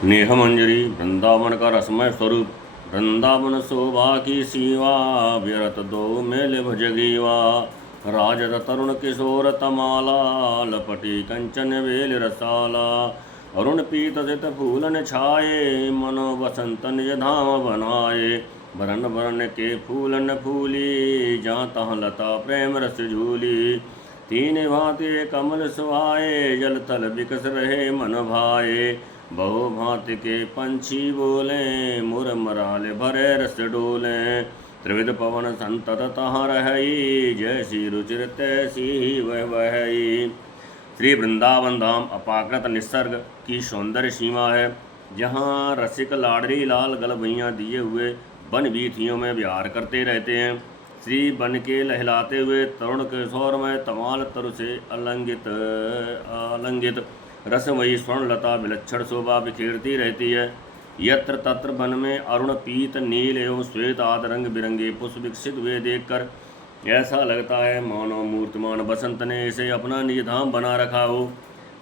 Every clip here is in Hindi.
नेह मंजरी वृंदावन का रसमय स्वरूप। वृंदावन शोभा की सीवा, व्यरत दो मेल भजगीवा। राजद तरुण किशोर तमाला, लपटी कंचन वेल रसाला। अरुण पीत सित फूलन छाए, मनो बसंत निज धाम बनाए। बरन बरन के फूलन फूली, जहाँ तहाँ लता प्रेम रस झूली। तीन भांति कमल सुहाए, जल तल बिकस रहे मन भाए। बहु भांति के पंछी बोले, मुरमराल भरे रस डोले। त्रिविध पवन संतत तहाँ रहई, जैसी रुचिर तैसी वह बहई। श्री वृंदावन धाम अपाकृत निसर्ग की सौंदर्य सीमा है, जहाँ रसिक लाडली लाल गलभैया दिए हुए वन वीथियों में विहार करते रहते हैं। श्री बन के लहलाते हुए तरुण किशोर में तमाल तरु से अलंगित आलंगित रसमयी स्वर्णलता विलक्षण शोभा बिखेरती रहती है। यत्र तत्र वन में अरुण पीत नील एवं श्वेत आदि रंग बिरंगे पुष्प विकसित हुए देखकर ऐसा लगता है मानो मूर्तिमान बसंत ने इसे अपना निज धाम बना रखा हो।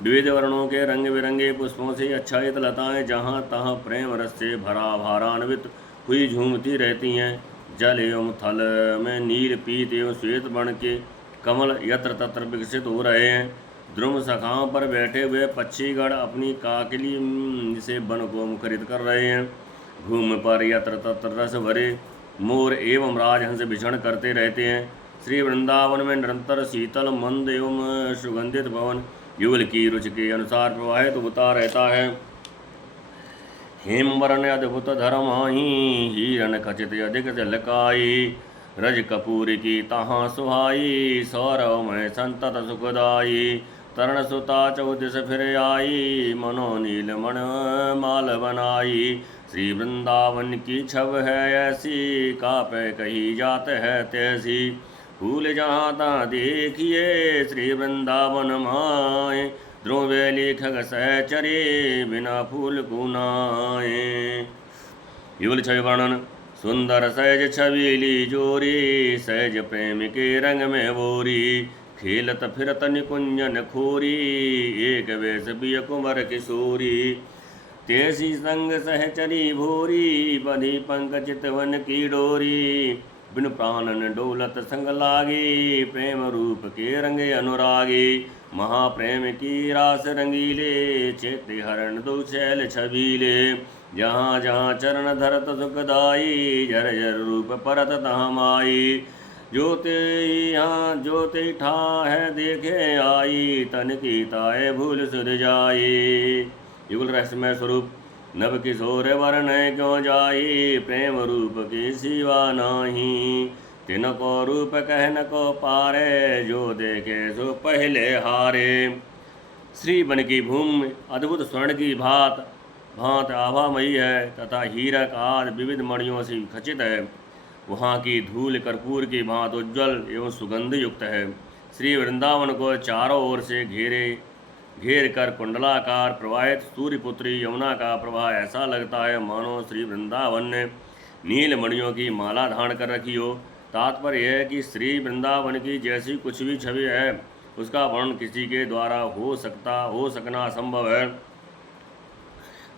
विविध वर्णों के रंग बिरंगे पुष्पों से आच्छादित लताएं जहाँ तहाँ प्रेम रस से भरा भारान्वित हुई झूमती रहती हैं। जल एवं थल में नील पीत एवं श्वेत वर्ण के कमल यत्र तत्र विकसित हो रहे हैं। ध्रुव शाखाओं पर बैठे हुए पक्षीगण अपनी काकली से वन को मुखरित कर रहे हैं। घूम पर यत्र तत्र रस भरे मोर एवं राजहंस विचरण करते रहते हैं। श्री वृंदावन में निरंतर शीतल मंद एवं सुगंधित पवन युगल की रुचि के अनुसार प्रवाहित होता रहता है। हेमवरण अद्भुत धर्माही, हिरण खचित अधिक जलकाई। रज कपूर की तहाँ सुहाई, सौरव में संतत सुखदाई। तरण सुता चौदिस फिर आई, मनो नील मण माल बनाई। श्री वृंदावन की छव है ऐसी, कापे कही जात है तैसी। फूल जहाँ तहाँ देखिए, श्री वृंदावन माए। ध्रुव लेखक सहचरे, बिना फूल कुनाए। युगल छवि वर्णन। सुंदर सहज छबीली जोरी, सहज प्रेम के रंग में बोरी। खेलत फिरत निकुंजन खोरी, एक वेश बिय कुंवर किशोरी। तेसी संग सहचरी भोरी, बधी पंक चितवन की डोरी। बिन प्राणन डोलत संग लागी, प्रेम रूप के रंग अनुरागी। महाप्रेम की रास रंगीले, चेते हरण दो शैल छबीले। जहाँ जहाँ चरण धरत सुखदाई, झर झर रूप परत तहाँ माई। जोते यहाँ जोते ठा है देखे आई, तन की ताए भूल सुध जाई। युगल रहस्यमय स्वरूप। नव किशोर वरण क्यों जाई, प्रेम रूप की सिवा नाही। तिनको रूप कहन को पारे, जो देखे सो पहले हारे। श्री वन की भूमि अद्भुत स्वर्ण की भांत आभामयी है तथा हीरक आदि विविध मणियों से खचित है। वहाँ की धूल कर्पूर की भांत उज्ज्वल एवं सुगंध युक्त है। श्री वृंदावन को चारों ओर से घेर कर कुंडलाकार प्रवाहित सूर्यपुत्री यमुना का प्रवाह ऐसा लगता है मानो श्री वृंदावन ने नील मणियों की माला धारण कर रखी हो। तात्पर्य यह है कि श्री वृंदावन की जैसी कुछ भी छवि है, उसका वर्णन किसी के द्वारा हो सकना असंभव है।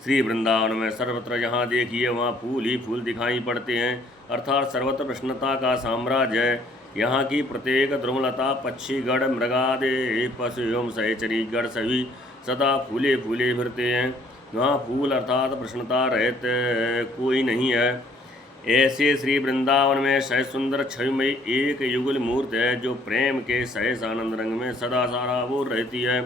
श्री वृंदावन में सर्वत्र जहाँ देखिए वहाँ फूल ही फूल दिखाई पड़ते हैं, अर्थात सर्वत्र प्रसन्नता का साम्राज्य है। यहाँ की प्रत्येक ध्रुवलता पक्षीगण मृगादि पशु एवं सहचरी गण सभी सदा फूले फूले फिरते हैं। वहाँ फूल अर्थात प्रसन्नता रहित कोई नहीं है। ऐसे श्री वृंदावन में सहज सुंदर छविमयी एक युगल मूर्त है, जो प्रेम के सहज आनंद रंग में सदा साराबोर रहती है।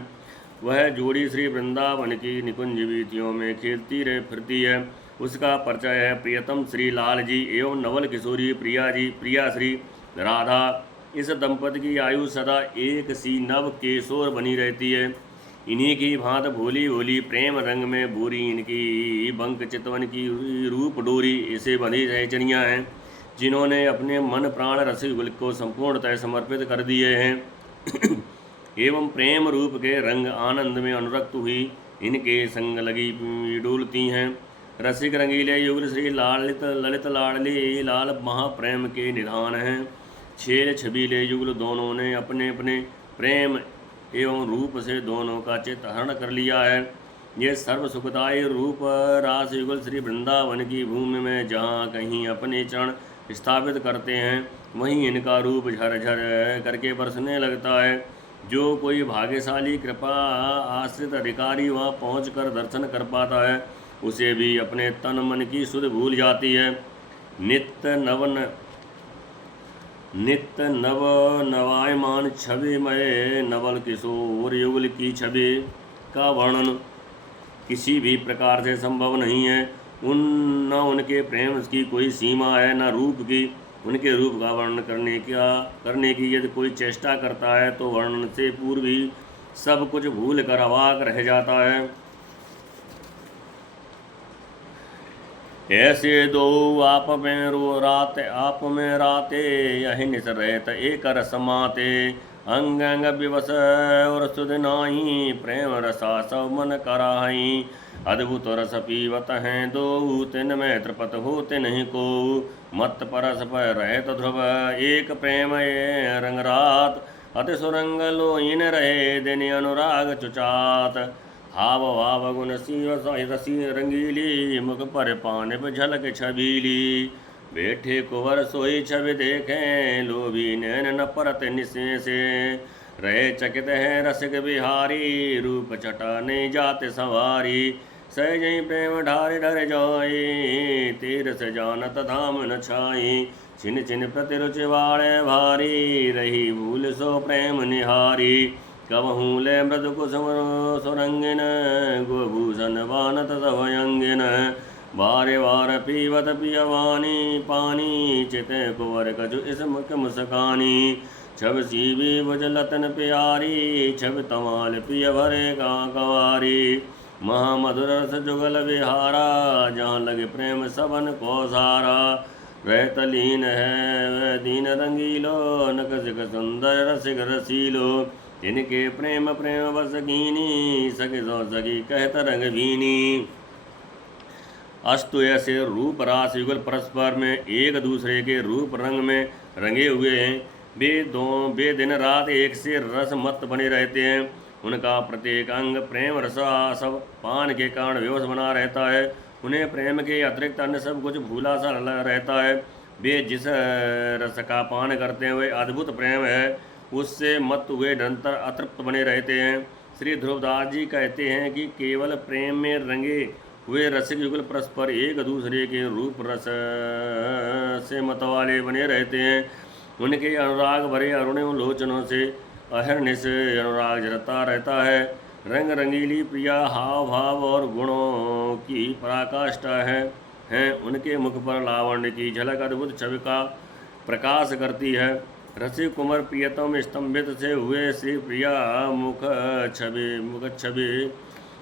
वह जोड़ी श्री वृंदावन की निकुंज वीथियों में खेलती रह फिरती है। उसका परिचय है प्रियतम श्री लाल जी एवं नवल किशोरी प्रिया श्री राधा। इस दंपति की आयु सदा एक सी नव केशोर बनी रहती है। इन्हीं की भांत भोली भोली प्रेम रंग में बोरी इनकी बंक चितवन की रूप डोरी ऐसे बंधी सहचरियाँ हैं, जिन्होंने अपने मन प्राण रसिक को संपूर्णतः समर्पित कर दिए हैं। एवं प्रेम रूप के रंग आनंद में अनुरक्त हुई इनके संग लगी डोलती हैं। रसिक रंगीले युगल श्री ललित लाडली लाल महाप्रेम के निधान हैं। छेल छबीले युगल दोनों ने अपने अपने प्रेम एवं रूप से दोनों का चित्त हरण कर लिया है। ये सर्व सुखदायी रूप रास युगल श्री वृंदावन की भूमि में जहाँ कहीं अपने चरण स्थापित करते हैं वहीं इनका रूप झरझर करके बरसने लगता है। जो कोई भाग्यशाली कृपा आश्रित अधिकारी वहाँ पहुंचकर दर्शन कर पाता है उसे भी अपने तन मन की सुध भूल जाती है। नित्य नव नवायमान छविमय नवल किशोर युगल की छवि का वर्णन किसी भी प्रकार से संभव नहीं है। न उनके प्रेम की कोई सीमा है न रूप की। उनके रूप का वर्णन करने की यदि कोई चेष्टा करता है तो वर्णन से पूर्व ही सब कुछ भूल कर अवाक रह जाता है। ऐसे दो आप में राते यही निस रहत एक रस माते अंग अंग विवश और सुध नाही प्रेम रसा सब मन कराही। अद्भुत रस पीवत हैं दो तिन में तृपत होते नहीं को मत परस पर रहत ध्रुव एक प्रेम ये रंग रात अति सुरंग लोइन रहे दिन अनुराग चुचात। हाव भाव गुण रसी रंगीली मुख पर पान पे झलक छबीली बैठे कुंवर सोई छवि देखें लोभी नैन न परत निशे से रहे चकित है रसिक बिहारी रूप छटा नहीं जाते सवारी सहज प्रेम ढारे ढर जाए तीर से जानत धाम न छाई छिन छिन प्रति रुचि वाणे भारी रही भूल सो प्रेम निहारी कबहूँ ले मृदु कुसुम सुरंगिन गोभूषण बानत सभयंगिन बारे बार पीवत पियवानी पानी चिते कुंवर कछु इस मुख मुस्कानी छब सीवी बुझलतन प्यारी छब तमाल पिय भरे का कवारी महामधुर रस जुगल विहारा जहाँ लगे प्रेम सबन को सारा रहत लीन है वह दीन रंगीलो नकसिक सुंदर रसिक रसीलो इनके प्रेम प्रेम बस कीनी सखी सो सखी कहत रंग भीनी। अस्तु ऐसे रूप रास युगल परस्पर में एक दूसरे के रूप रंग में रंगे हुए हैं। वे दिन रात एक से रस मत बने रहते हैं। उनका प्रत्येक अंग प्रेम रसासव पान के कारण विवश बना रहता है। उन्हें प्रेम के अतिरिक्त अन्य सब कुछ भूला सा रहता है। वे जिस रस का पान करते हैं वह अद्भुत प्रेम है उससे मत हुए निरंतर अतृप्त बने रहते हैं। श्री ध्रुवदास जी कहते हैं कि केवल प्रेम में रंगे हुए रसिक युगल परस्पर एक दूसरे के रूप रस से मतवाले बने रहते हैं। उनके अनुराग भरे अरुणिम लोचनों से अहर्निश अनुराग झरता रहता है। रंग रंगीली प्रिया हाव भाव और गुणों की पराकाष्ठा हैं। उनके मुख पर लावण्य की झलक अद्भुत छवि का प्रकाश करती है। रसिक कुंवर प्रियतम स्तंभित से हुए श्री प्रिया मुख छवि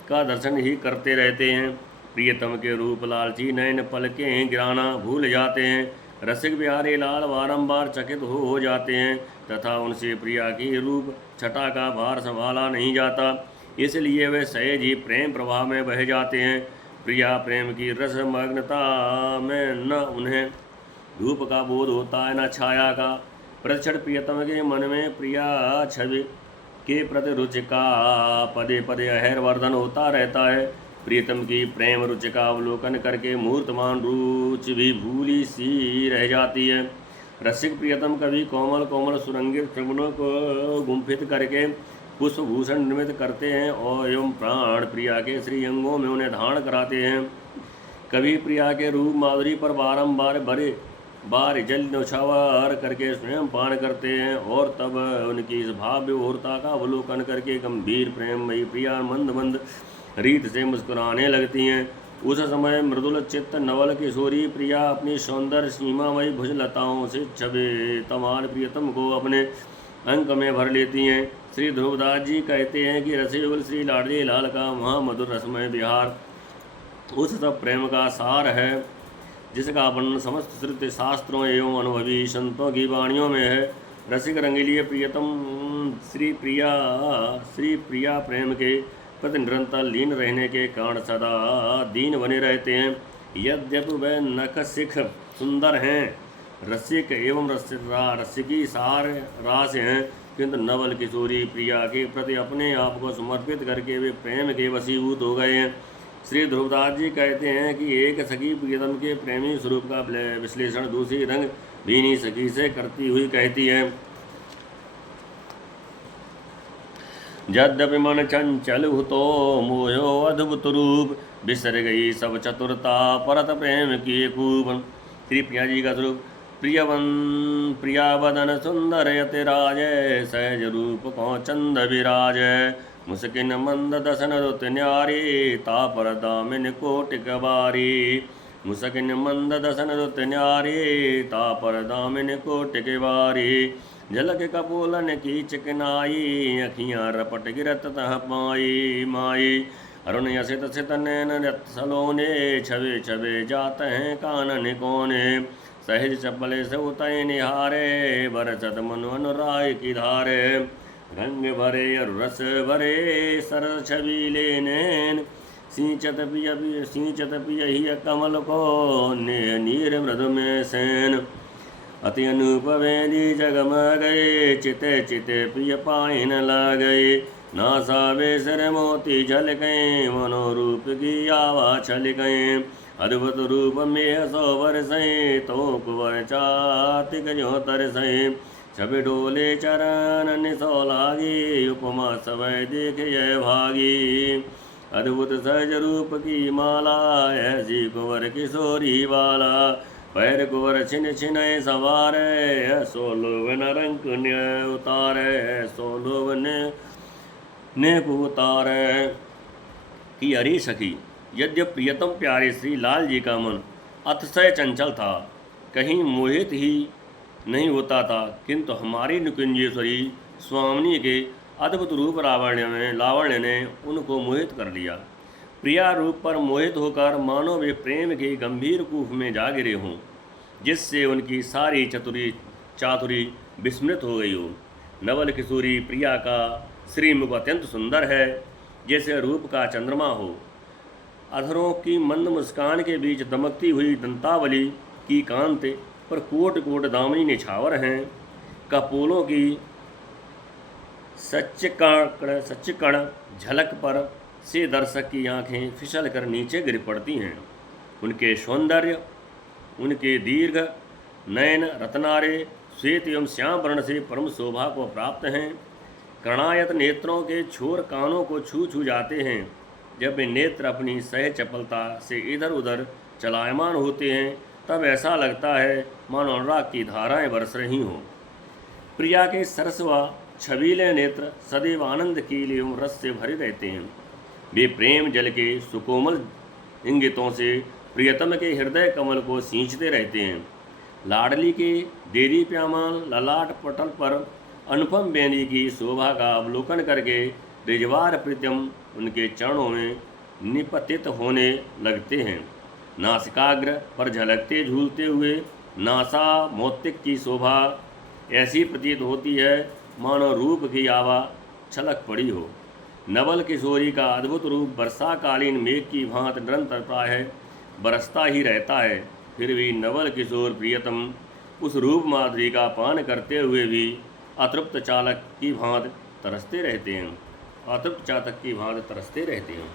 का दर्शन ही करते रहते हैं। प्रियतम के रूप लालची नयन पलकें गिराना भूल जाते हैं। रसिक बिहारी लाल बारंबार चकित हो जाते हैं तथा उनसे प्रिया की रूप छटा का भार संभाला नहीं जाता, इसलिए वे सहज ही प्रेम प्रवाह में बह जाते हैं। प्रिया प्रेम की रस मग्नता में न उन्हें रूप का बोध होता है न छाया का। प्रतिक्षण प्रियतम के मन में प्रिया छवि के प्रति रुचि का पदे पदे अहर्वर्धन होता रहता है। प्रियतम की प्रेम रुचि का अवलोकन करके मूर्तमान रुचि भी भूली सी रह जाती है। रसिक प्रियतम कभी कोमल कोमल सुरंगित त्रिगुणों को गुम्फित करके पुष्पभूषण निर्मित करते हैं और एवं प्राण प्रिया के श्री अंगों में उन्हें धारण कराते हैं। कभी प्रिया के रूप माधुरी पर बारंबार बड़े बार जल न्यौछावर करके स्वयं पान करते हैं और तब उनकी इस भाव्य ओरता का अवलोकन करके गंभीर प्रेममयी प्रिया मंद मंद रीत से मुस्कुराने लगती हैं। उस समय मृदुल चित्त नवल किशोरी प्रिया अपनी सौंदर्य सीमामयी भुजलताओं से छबे तमाल प्रियतम को अपने अंक में भर लेती हैं। श्री ध्रुवदास जी कहते हैं कि रसयुगल श्री लाडली लाल का महामधुर रसमय विहार उस सब प्रेम का सार है जिसका वर्णन समस्त श्रुति शास्त्रों एवं अनुभवी संतों की वाणियों में है। रसिक रंगीली प्रियतम श्री प्रिया प्रेम के प्रति निरंतर लीन रहने के कारण सदा दीन बने रहते हैं। यद्यपि वह नखशिख सुंदर हैं, रसिक एवं रसिकी सार रास हैं, किंतु नवल किशोरी प्रिया के प्रति अपने आप को समर्पित करके वे प्रेम के वशीभूत हो गए हैं। श्री ध्रुवदास जी कहते हैं कि एक सखी प्रियतम के प्रेमी स्वरूप का विश्लेषण दूसरी रंग भीनी सखी से करती हुई कहती है। यद्यपि मन चंचल हुतो मोहो अद्भुत रूप, बिसर गई सब चतुरता परत प्रेम की खूब। श्री प्रिया जी का स्वरूप प्रिया वदन सुंदर यति राजय, सहज रूप को चंद विराज। मुस्किन मंद दसन रुत न्यारी, तापर दामिन कोटिक बारी। मुस्किन मंद दसन रुत न्यारी, तापर दामिन कोटिक बारी। झलक कपोलन की चिकनाई, अखियाँ रपट गिरत तह पाई माई। अरुण यसित सित नैन रत सलोने, छवे छवे जात हैं कानन कोने। सहज चपले से उतय निहारे, बरसत मनु अनुराय की धारे। रंग भरे और रस भरे सरस छबीले नैन, सिंचत पिय कमल को नीर मृदु में सैन। अति अनुपवेदी जगमगए, चिते चिते पिय पाइन लगए। नासा बेसर मोती झलके, मनोरूप की आवा छलके। अद्भुत रूप में सोवर सही, तो कुंवर चातिक जो तरसई। छवि डोले चरण निसो लागी, उपमा सवै देख जय भागी। अद्भुत सहज रूप की माला, ऐसी कुंवर किशोरी वाला। पैर कुंवर छिन छिनय सवारे, सोलोवन रंक ने उतारे। सोलोवन ने उतारे कि अरे सखी, यद्यप प्रियतम प्यारे श्री लाल जी का मन अतिशय चंचल था, कहीं मोहित ही नहीं होता था, किंतु हमारी निकुंजेश्वरी स्वामिनी के अद्भुत रूप लावण्य ने उनको मोहित कर लिया। प्रिया रूप पर मोहित होकर मानो वे प्रेम के गंभीर कूप में जा गिरे हों, जिससे उनकी सारी चातुरी विस्मृत हो गई हो। नवल किशोरी प्रिया का श्रीमुख अत्यंत सुंदर है, जैसे रूप का चंद्रमा हो। अधरों की मंद मुस्कान के बीच दमकती हुई दंतावली की कांत पर कोट कोट दामिनी निछावर हैं। कपोलों की सच्चिकण झलक पर से दर्शक की आंखें फिसल कर नीचे गिर पड़ती हैं। उनके सौंदर्य, उनके दीर्घ नयन रत्नारे श्वेत एवं श्याम वर्ण से परम शोभा को प्राप्त हैं। कर्णायत नेत्रों के छोर कानों को छू छू जाते हैं। जब वे नेत्र अपनी सहज चपलता से इधर उधर चलायमान होते हैं, तब ऐसा लगता है मानो अनुराग की धाराएं बरस रही हों। प्रिया के सरस व छबीले नेत्र सदैव आनंद कील एवं रस से भरे रहते हैं। वे प्रेम जल के सुकोमल इंगितों से प्रियतम के हृदय कमल को सींचते रहते हैं। लाडली के देदीप्यमान ललाट पटल पर अनुपम बेनी की शोभा का अवलोकन करके रिजवार प्रीतम उनके चरणों में निपतित होने लगते हैं। नासिकाग्र पर झलकते झूलते हुए नासा मोतिक की शोभा ऐसी प्रतीत होती है मानो रूप की आवा छलक पड़ी हो। नवल किशोरी का अद्भुत रूप वर्षाकालीन मेघ की भांति निरंतर प्रायः बरसता ही रहता है। फिर भी नवल किशोर प्रियतम उस रूप माधुरी का पान करते हुए भी अतृप्त चालक की भांति तरसते रहते हैं।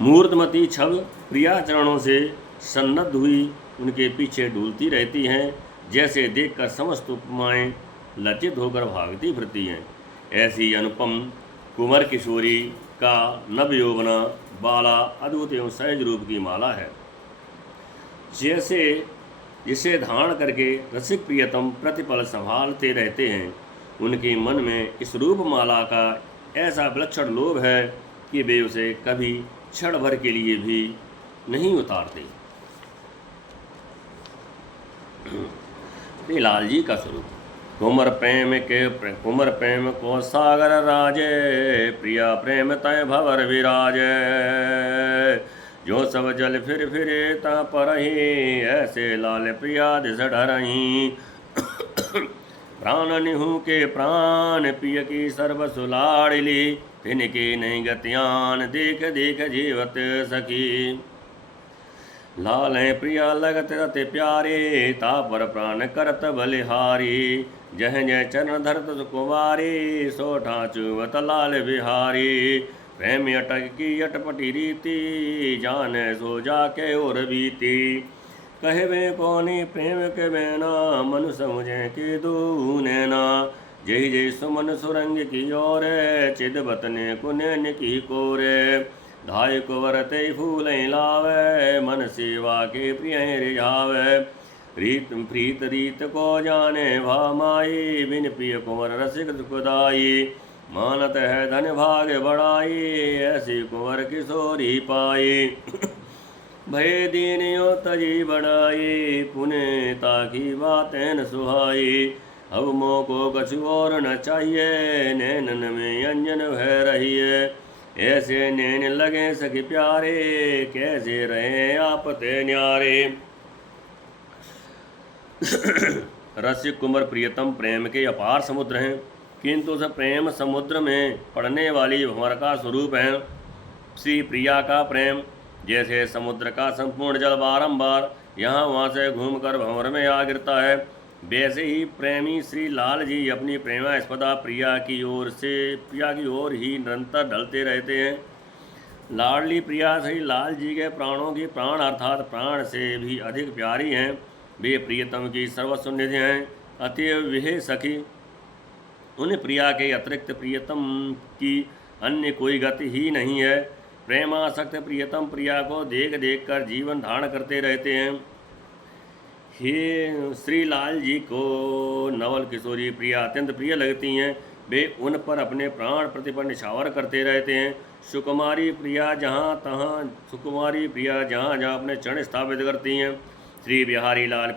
मूर्तमती छब प्रिया चरणों से सन्नद्ध हुई उनके पीछे डूलती रहती हैं, जैसे देखकर समस्त उपमाएँ लज्जित होकर भागती फिरती हैं। ऐसी अनुपम कुंवर किशोरी का नव यौवना बाला अद्भुत एवं सहज रूप की माला है, जिसे धारण करके रसिक प्रियतम प्रतिपल संभालते रहते हैं। उनके मन में इस रूप माला का ऐसा विलक्षण लोभ है कि वे उसे कभी क्षण भर के लिए भी नहीं उतारते। लाल जी का स्वरूप कुमर प्रेम को सागर राजे, प्रिया प्रेम तय भवर विराजे। जो सब जल फिर फिरे ता परही, ऐसे लाल प्रिया दिस डरही। प्राण निहू के प्राण पिय की सर्वसु लाडली, तिनके नहीं गतियान देख देख जीवत सखी। लालें प्रिया लगत रति प्यारे, तापर प्राण करत बलिहारी। जह जय चरण धरत सुकुमारी, सो ठाचुवत लाल बिहारी। प्रेम अटक की अटपटी रीति, जाने सो जाके और बीती। कहवे कौनी प्रेम के बैना, मन समुझे के दू नैना। जय जय सुमन सुरंग की ओर, चिद बतने कुनैन की कोरे। धाय कुंवर ते फूल लावे, मन सेवा के प्रिय रिझावे। रीत प्रीत रीत को जाने भामाई, बिन प्रिय कुंवर रसिक दुखदाई। मानत है धन भाग बढ़ाई, ऐसी कुंवर किशोरी पाई। भय दीन यो तजी बढ़ाई, पुण्य ताकी बातें न सुहाई। अब मोको कछु और न चाहिए, नैनन में अंजन भय रहिए। ऐसे नैन लगे सखी प्यारे, कैसे रहे आप ते न्यारे। रसिक कुंवर प्रियतम प्रेम के अपार समुद्र हैं, किंतु उस प्रेम समुद्र में पड़ने वाली भंवर का स्वरूप है। श्री प्रिया का प्रेम जैसे समुद्र का संपूर्ण जल बारंबार यहाँ वहाँ से घूमकर भंवर में आ गिरता है, वैसे ही प्रेमी श्री लाल जी अपनी प्रेमास्पदा प्रिया की ओर ही निरंतर ढलते रहते हैं। लाडली प्रिया श्री लाल जी के प्राणों की प्राण अर्थात प्राण से भी अधिक प्यारी हैं। वे प्रियतम की सर्वस्व निधि हैं। अतएव वह सखी उन प्रिया के अतिरिक्त प्रियतम की अन्य कोई गति ही नहीं है। प्रेमासक्त प्रियतम प्रिया को देख देख कर जीवन धारण करते रहते हैं। हे श्री लाल जी को नवल किशोरी प्रिया अत्यंत प्रिय लगती हैं। वे उन पर अपने प्राण प्रतिपल निछावर करते रहते हैं। सुकुमारी प्रिया जहाँ जहाँ अपने चरण स्थापित करती हैं। श्री बिहारी लाल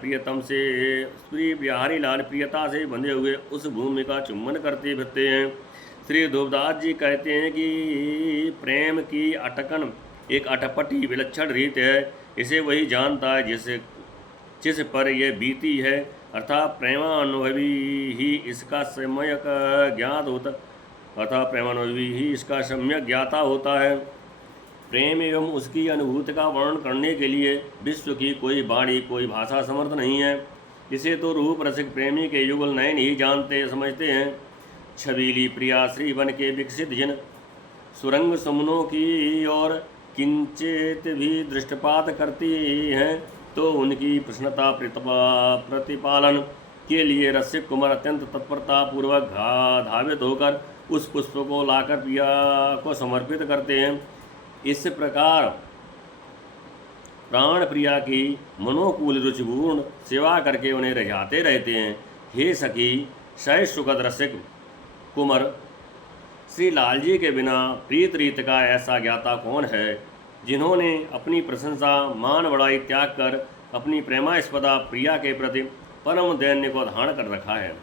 प्रियता से बंधे हुए उस भूमि का चुम्बन करते फिरते हैं। श्री धूपदास जी कहते हैं कि प्रेम की अटकन एक अटपटी विलक्षण रीत है। इसे वही जानता है जिस पर यह बीती है, अर्थात प्रेमानुभवी ही इसका सम्यक ज्ञाता होता है। प्रेम एवं उसकी अनुभूति का वर्णन करने के लिए विश्व की कोई वाणी कोई भाषा समर्थ नहीं है। इसे तो रूप रसिक प्रेमी के युगल नयन ही जानते समझते हैं। छबीली प्रिया श्री बन के विकसित जिन सुरंग सुमनों की ओर किंचित भी दृष्टिपात करती हैं, तो उनकी प्रश्नता प्रतिपालन के लिए रसिक कुमार अत्यंत तत्परता पूर्वक धावित होकर उस पुष्प को लाकर प्रिया को समर्पित करते हैं। इस प्रकार प्राण प्रिया की मनोकूल रुचिपूर्ण सेवा करके उन्हें रिझाते रहते हैं। हे सखी, सह सुखद रसिक कुंवर श्री लाल जी के बिना प्रीत रीत का ऐसा ज्ञाता कौन है, जिन्होंने अपनी प्रशंसा मान बड़ाई त्याग कर अपनी प्रेमास्पदा प्रिया के प्रति परम दैन्य को धारण कर रखा है।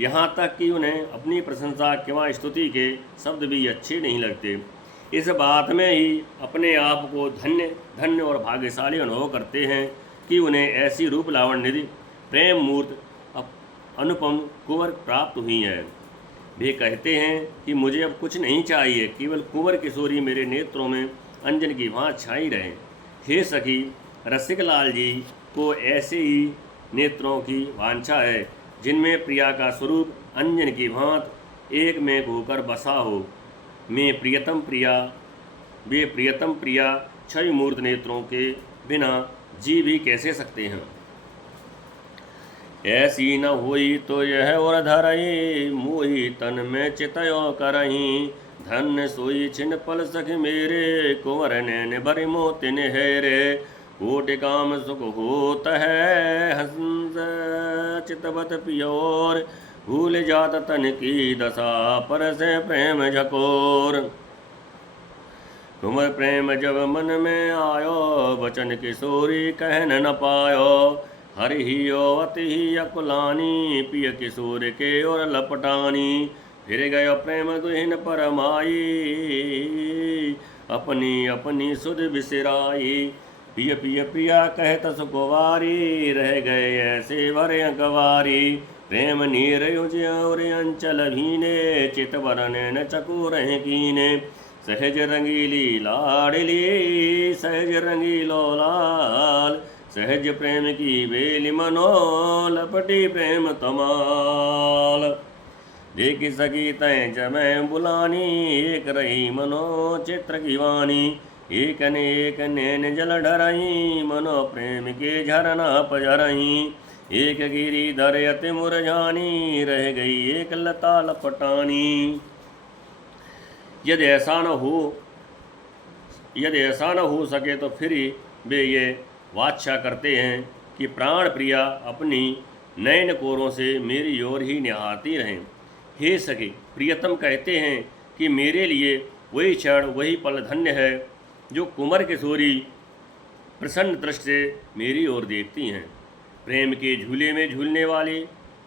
यहाँ तक कि उन्हें अपनी प्रशंसा किंवा स्तुति के शब्द भी अच्छे नहीं लगते। इस बात में ही अपने आप को धन्य और भाग्यशाली अनुभव करते हैं कि उन्हें ऐसी रूप लावण्य प्रेम मूर्त अनुपम कुंवर प्राप्त हुई है। वे कहते हैं कि मुझे अब कुछ नहीं चाहिए, केवल कुंवर किशोरी मेरे नेत्रों में अंजन की भांत छाई रहे। हे सखी, रसिक लाल जी को ऐसे ही नेत्रों की वांछा है जिनमें प्रिया का स्वरूप अंजन की भांत एक में होकर बसा हो। वे प्रियतम प्रिया छवि मूर्त नेत्रों के बिना जी भी कैसे सकते हैं। ऐसी न हुई तो यह और धरई, मोही तन में चितयो करही। धन्य सोई छिन पल सखी मेरे, कुंवर नैन भरि मोतिन हेरे। कोटि काम सुख होत है, हंस चितवत पियोर। भूल जात तन की दशा, पर से प्रेम झकोर। कुंवर प्रेम जब मन में आयो, बचन किशोरी कहन न पायो। हरि ही अति ही अकुलानी, पिय किशोर के और लपटानी। फिर गयो प्रेम दुहिन परमाई, अपनी अपनी सुध बिसराई। पिय पिय प्रिया कहत सुकुवारी, रह गए ऐसे भरे गवारी। प्रेम नीर और अंचल भीने, चितवर नैन चकोर कीने। सहज रंगीली लाडली सहज रंगीलो लाल। सहज प्रेम की बेली मनो लपटी प्रेम तमाल। देख सकी तय जमै बुलानी एक रही मनो चित्र की वाणी। एक अनेक नैन जल ढरही मनो प्रेम के झरना पजरही। एक गिरिधर अति मुरझानी रह गई एक लता लपटानी। यदि ऐसा न हो सके तो फिर वे ये वाच्छा करते हैं कि प्राण प्रिया अपनी नयन कोरों से मेरी ओर ही निहारती रहें। हे सखे, प्रियतम कहते हैं कि मेरे लिए वही क्षण वही पल धन्य है जो कुंवर किशोरी प्रसन्न दृष्टि से मेरी ओर देखती हैं। प्रेम के झूले में झूलने वाले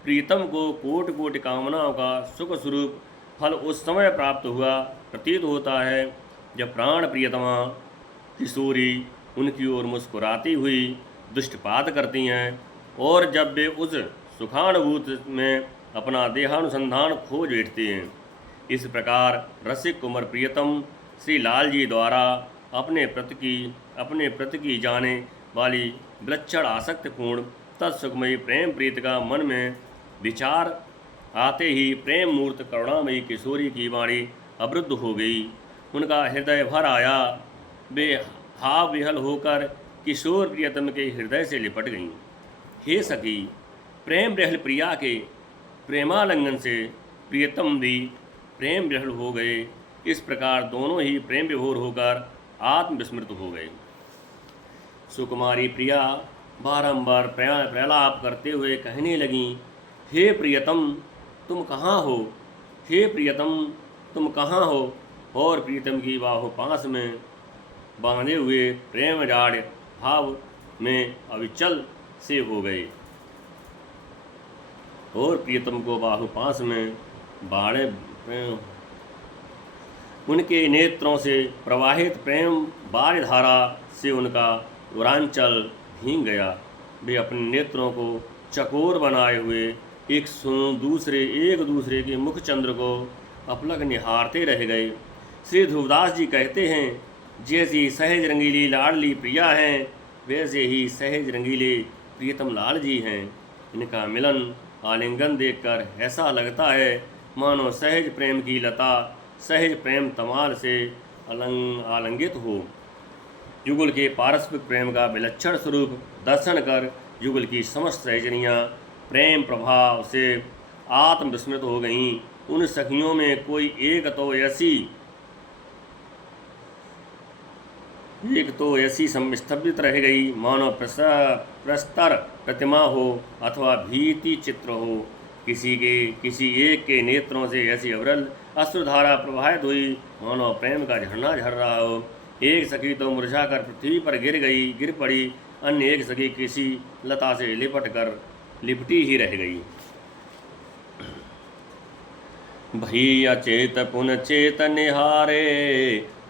प्रीतम को कोटि कोटि कामनाओं का सुख स्वरूप फल उस समय प्राप्त हुआ प्रतीत होता है जब प्राण प्रियतमा किशोरी उनकी ओर मुस्कुराती हुई दृष्टिपात करती हैं और जब वे उस सुखानुभूत में अपना देहानुसंधान खोज बैठते हैं। इस प्रकार रसिक कुंवर प्रियतम श्री लाल जी द्वारा अपने प्रति की जाने वाली विलक्षण आसक्तिपूर्ण तत्सुखमयी प्रेम प्रीत का मन में विचार आते ही प्रेम मूर्त करुणामयी किशोरी की वाणी अवरुद्ध हो गई। उनका हृदय भर आया। वे हाव विहल होकर किशोर प्रियतम के हृदय से लिपट गईं। हे सखी, प्रेम विहल प्रिया के प्रेमालिंगन से प्रियतम भी प्रेम विहल हो गए। इस प्रकार दोनों ही प्रेम विभोर होकर आत्मविस्मृत हो गए। सुकुमारी प्रिया बारंबार प्रलाप करते हुए कहने लगीं, हे प्रियतम तुम कहाँ हो, हे प्रियतम तुम कहाँ हो। और प्रीतम की बाहु पास में बांधे हुए प्रेम जाड़ भाव में अविचल से हो गए। और प्रियतम को बाहु पास में बाड़े उनके नेत्रों से प्रवाहित प्रेम बारिधारा से उनका उरांचल भींग गया। वे अपने नेत्रों को चकोर बनाए हुए एक दूसरे के मुख चंद्र को अपलक निहारते रह गए। श्री ध्रुवदास जी कहते हैं, जैसी सहज रंगीली लाडली प्रिया हैं वैसे ही सहज रंगीले प्रियतम लाल जी हैं। इनका मिलन आलिंगन देखकर ऐसा लगता है मानो सहज प्रेम की लता सहज प्रेम तमाल से आलिंगित हो। युगल के पारस्परिक प्रेम का विलक्षण स्वरूप दर्शन कर युगल की समस्त सहजनियाँ प्रेम प्रभाव से आत्मविस्मृत हो गईं। उन सखियों में कोई एक तो ऐसी स्तंभित रह गई मानो प्रस्तर प्रतिमा हो अथवा भीति चित्र हो। किसी एक के नेत्रों से ऐसी अविरल अश्रुधारा प्रवाहित हुई मानो प्रेम का झरना झर रहा हो। एक सखी तो मुरझा कर पृथ्वी पर गिर पड़ी, अन्य एक सखी किसी लता से लिपटी ही रह गई। भैया चेत पुन चेत निहारे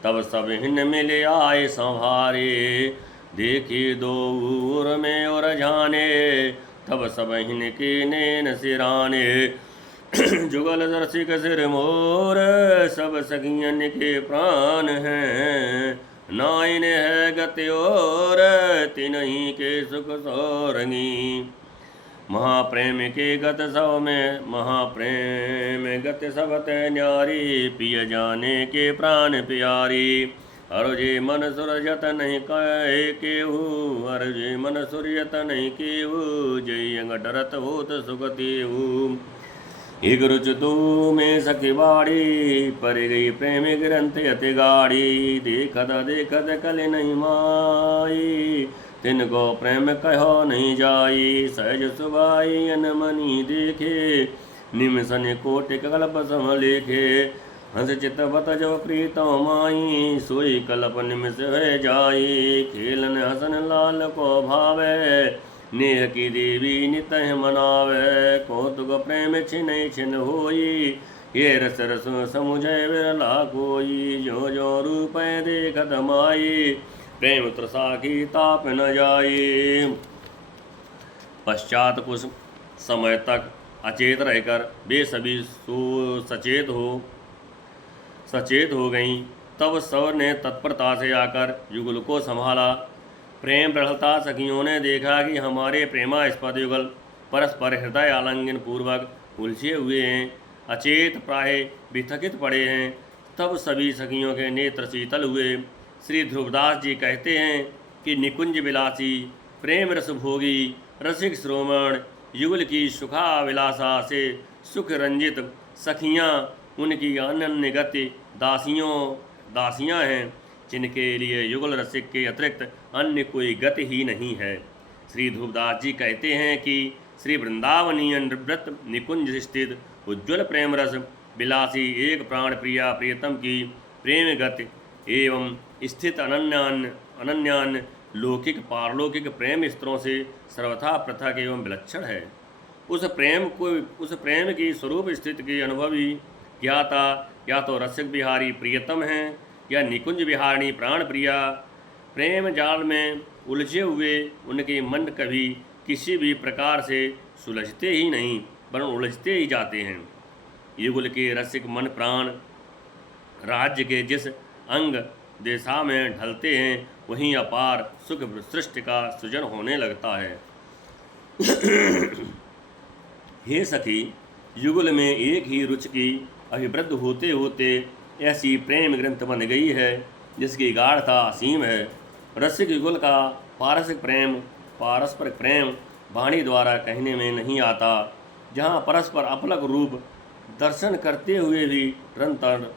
तब सब हिन मिले आए संभारे। देखे दो उर में और जाने तब सब हिन के नैन सिराने। जुगल दर्शिक सिर मोर सब सखियन के प्राण हैं। नाइन है गति और तिन्हीं के सुख सोरंगी। महाप्रेम के गत सब में महाप्रेम गत सब ते न्यारी। पिय जाने के प्राण प्यारी। अर्जे मन सुरजत नहीं कहे केहू। अर्जे मन सुरजत नहीं केहू। जय अंग डरत होत सुगतेहू। एक रुच तू में सखी बाड़ी पर गई प्रेम ग्रंथ अति गाड़ी। देखत कल नहीं माई तिनको प्रेम कहो नहीं जाई। सहज सुभाई अनमनी देखे निमिषन कोटि कल्प सम लेखे। हंस चित बत जो प्रीतम माई सोई कल्प निमिष है जाई। खेलन हसन लाल को भावे नेह की देवी नितः मनावे। कौतुक प्रेम छिन होई ये रस रस समुझय विरला कोई। जो जो रूप देखत माई प्रेम त्रसा की ताप न जाई। पश्चात कुछ समय तक अचेत रहकर वे सभी सचेत हो गईं। तब सब ने तत्परता से आकर युगल को संभाला। प्रेम प्रहलता सखियों ने देखा कि हमारे प्रेमास्पद युगल परस्पर हृदय आलिंगन पूर्वक उलझे हुए हैं, अचेत प्राय विथकित पड़े हैं। तब सभी सखियों के नेत्र शीतल हुए। श्री ध्रुवदास जी कहते हैं कि निकुंज विलासी प्रेम रस भोगी रसिक श्रोमण युगल की सुखाविलासा से सुख रंजित सखियाँ उनकी अनन्य गति दासियाँ हैं, जिनके लिए युगल रसिक के अतिरिक्त अन्य कोई गति ही नहीं है। श्री ध्रुवदास जी कहते हैं कि श्री वृंदावनीय व्रत निकुंज स्थित उज्ज्वल प्रेम रस विलासी एक प्राण प्रिया प्रियतम की प्रेम गति एवं स्थित अनन्यान लौकिक पारलौकिक प्रेम स्तरों से सर्वथा पृथक एवं विलक्षण है। उस प्रेम की स्वरूप स्थिति की अनुभवी ज्ञाता या तो रसिक बिहारी प्रियतम हैं या निकुंज बिहारिणी प्राण प्रिया। प्रेम जाल में उलझे हुए उनके मन कभी किसी भी प्रकार से सुलझते ही नहीं, वरन उलझते ही जाते हैं। युगल के रसिक मन प्राण राज्य के जिस अंग दिशा में ढलते हैं वहीं अपार सुख सृष्टि का सृजन होने लगता है। हे सखी, युगल में एक ही रुचि की अभिवृद्ध होते होते ऐसी प्रेम ग्रंथ बन गई है जिसकी गाढ़ता असीम है। रसिक युगल का पारस्परिक प्रेम वाणी द्वारा कहने में नहीं आता। जहाँ परस्पर अपलक रूप दर्शन करते हुए भी निरंतर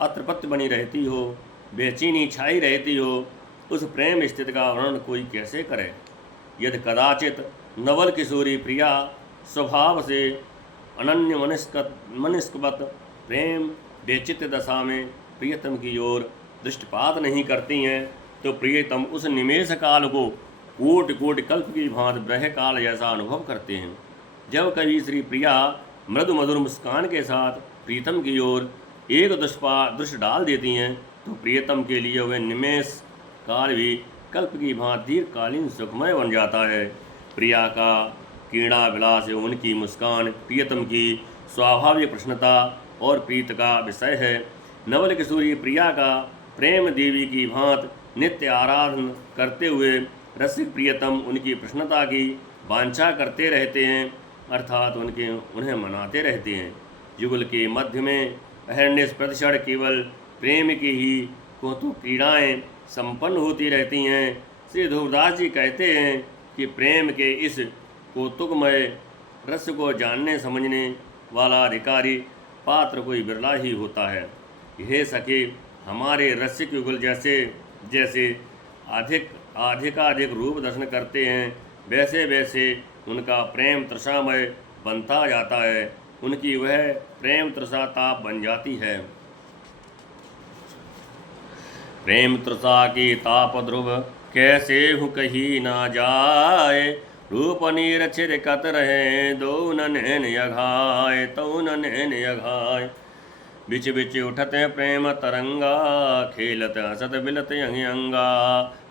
अतृप्त बनी रहती हो, बेचैनी छाई रहती हो, उस प्रेम स्थिति का वर्णन कोई कैसे करे। यदि कदाचित नवल किशोरी प्रिया स्वभाव से अनन्य मनिष्कवत प्रेम बेचित दशा में प्रियतम की ओर दृष्टिपात नहीं करती हैं, तो प्रियतम उस निमेष काल को कोटि कोटि कल्प की भांति ब्रह काल जैसा अनुभव करते हैं। जब कभी श्री प्रिया मृदु मधुर मुस्कान के साथ प्रीतम की ओर एक दृष्टि डाल देती हैं, तो प्रियतम के लिए वह निमेष काल भी कल्प की भांति दीर्घकालीन सुखमय बन जाता है। प्रिया का कीड़ा विलास एवं उनकी मुस्कान प्रियतम की स्वाभाविक प्रसन्नता और प्रीत का विषय है। नवल किशोरी प्रिया का प्रेम देवी की भांति नित्य आराधन करते हुए रसिक प्रियतम उनकी प्रसन्नता की वांछा करते रहते हैं, अर्थात उन्हें मनाते रहते हैं। युगल के मध्य में अहर्निश प्रतिक्षण केवल प्रेम की ही कौतुक क्रीड़ाएँ संपन्न होती रहती हैं। श्री ध्रुवदास जी कहते हैं कि प्रेम के इस कौतुकमय रस को जानने समझने वाला अधिकारी पात्र कोई बिरला ही होता है। यह सके हमारे रसिक युगल जैसे अधिकाधिक रूप दर्शन करते हैं, वैसे वैसे उनका प्रेम तृषामय बनता जाता है, उनकी वह प्रेम तृषा ताप बन जाती है। प्रेम तृषा की ताप ध्रुव कैसे हूँ कही ना जाए, रूप नीर छिरकत रहे दो नैन यघाय तो नैन यघाय। बिच बिच उठत प्रेम तरंगा, खेलत हसत बिलत अंगा।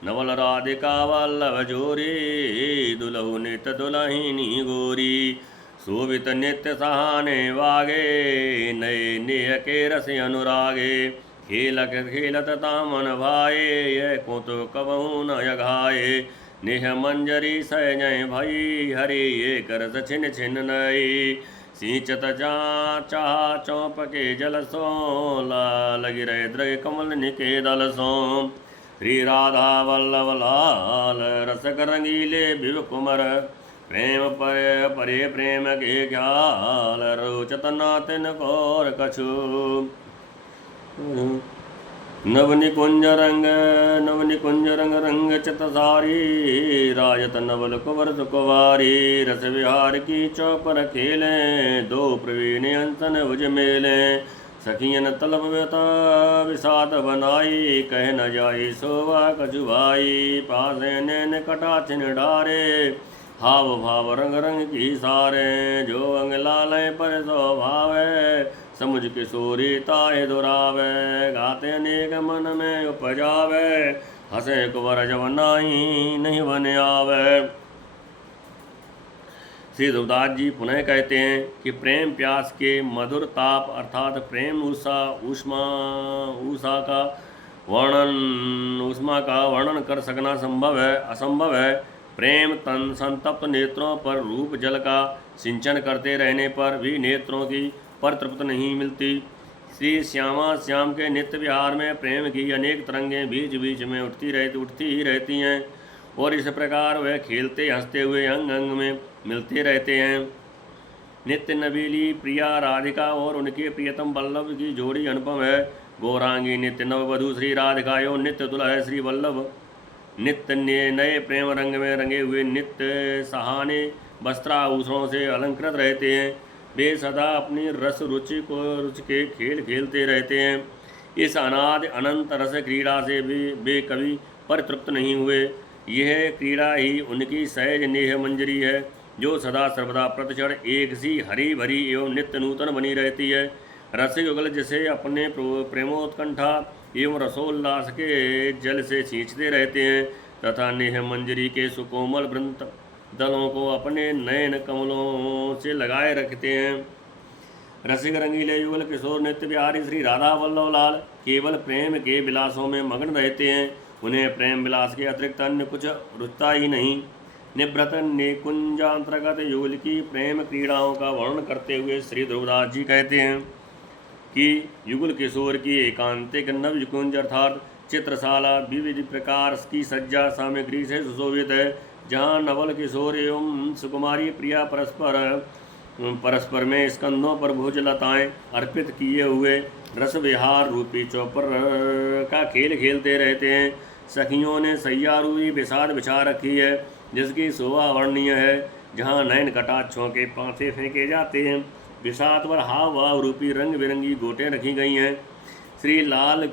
नवल राधिका वल्लभ जोरी, दुलहु नित दुलहिनी गोरी। शोभित नित्य सहाने वागे, नए नेह के रस अनुरागे। खेलत तामन भाए, यह कौतुक कबहु न यघाए। नेह मंजरी सजय भई, हरि ये करस छिन छिन नई। सिंचत चाह चौप के जल सो, लगी रहे द्रग कमल निके दल सो। श्री राधा वल्लभ लाल, रसक रंगीले विव कुमर। प्रेम परे प्रेम के ख्याल, रोचत नातिन कौर कछु। नवनिकुंज रंग रंगचत सारी, राजत नवल कुंवर सुकुवारी। रस विहार की चौपर खेले, दो प्रवीण अंसन भुज मेले। सखियन तलब व्यता विषाद बनाई, कह न जाई शोभा कछु भाई। पास नैन कटाक्षिन डारे, हाव भाव रंग रंग की सारे। जो अंग लालय पर स्वभाव है, समुझ किशोरी ताहि दुरावे। गाते अनेक मन में उपजावे, हसे कुंवर जब नाही बन आवे। श्री ध्रुवदास जी पुनः कहते हैं कि प्रेम प्यास के मधुर ताप अर्थात प्रेम उषा का वर्णन कर सकना असंभव है। प्रेम तन संतप्त नेत्रों पर रूप जल का सिंचन करते रहने पर भी नेत्रों की पर तृप्त नहीं मिलती। श्री श्यामा श्याम के नित्य विहार में प्रेम की अनेक तरंगें बीच बीच में उठती ही रहती हैं और इस प्रकार वह खेलते हंसते हुए अंग अंग में मिलते रहते हैं। नित्य नबीली प्रिया राधिका और उनके प्रियतम वल्लभ की जोड़ी अनुपम है। गौरांगी नित्य नववधु श्री राधिका एवं नित्य दुल्हा श्री वल्लभ नित्य नए प्रेम रंग में रंगे हुए नित्य सहाने वस्त्राभूषणों से अलंकृत रहते हैं। वे सदा अपनी रुचि के खेल खेलते रहते हैं। इस अनादि अनंत रस क्रीड़ा से भी वे कभी परितृप्त नहीं हुए। यह क्रीड़ा ही उनकी सहज नेह मंजरी है जो सदा सर्वदा प्रतिक्षण एक सी हरी भरी एवं नित्य नूतन बनी रहती है। रसिक युगल जिसे अपने प्रेमोत्कंठा एवं रसोल्लास के जल से सींचते रहते हैं तथा नेह मंजरी के सुकोमल वृंत दलों को अपने नयन कमलों से लगाए रखते हैं। रसिक रंगीले युगल किशोर नित्य बिहारी श्री राधा वल्लभ लाल केवल प्रेम के विलासों में मग्न रहते हैं। उन्हें प्रेम विलास के अतिरिक्त अन्य कुछ रुचता ही नहीं। निभृत निकुंजांतर्गत युगल की प्रेम क्रीड़ाओं का वर्णन करते हुए श्री ध्रुवदास जी कहते हैं कि युगल किशोर की एकांतिक नवयुकुंज अर्थात चित्रशाला विविध प्रकार की सज्जा सामग्री से सुशोभित है, जहाँ नवल किशोर एवं सुकुमारी प्रिया परस्पर में स्कंधों पर भोजलताएं अर्पित किए हुए रस विहार रूपी चौपर का खेल खेलते रहते हैं। सखियों ने सैयारूरी बिसात बिछा रखी है जिसकी शोभा वर्णनीय है, जहाँ नयन कटाक्षों के पांसे फेंके जाते हैं। बिसात पर हाव भाव रूपी रंग बिरंगी गोटें रखी गई हैं। श्री लाल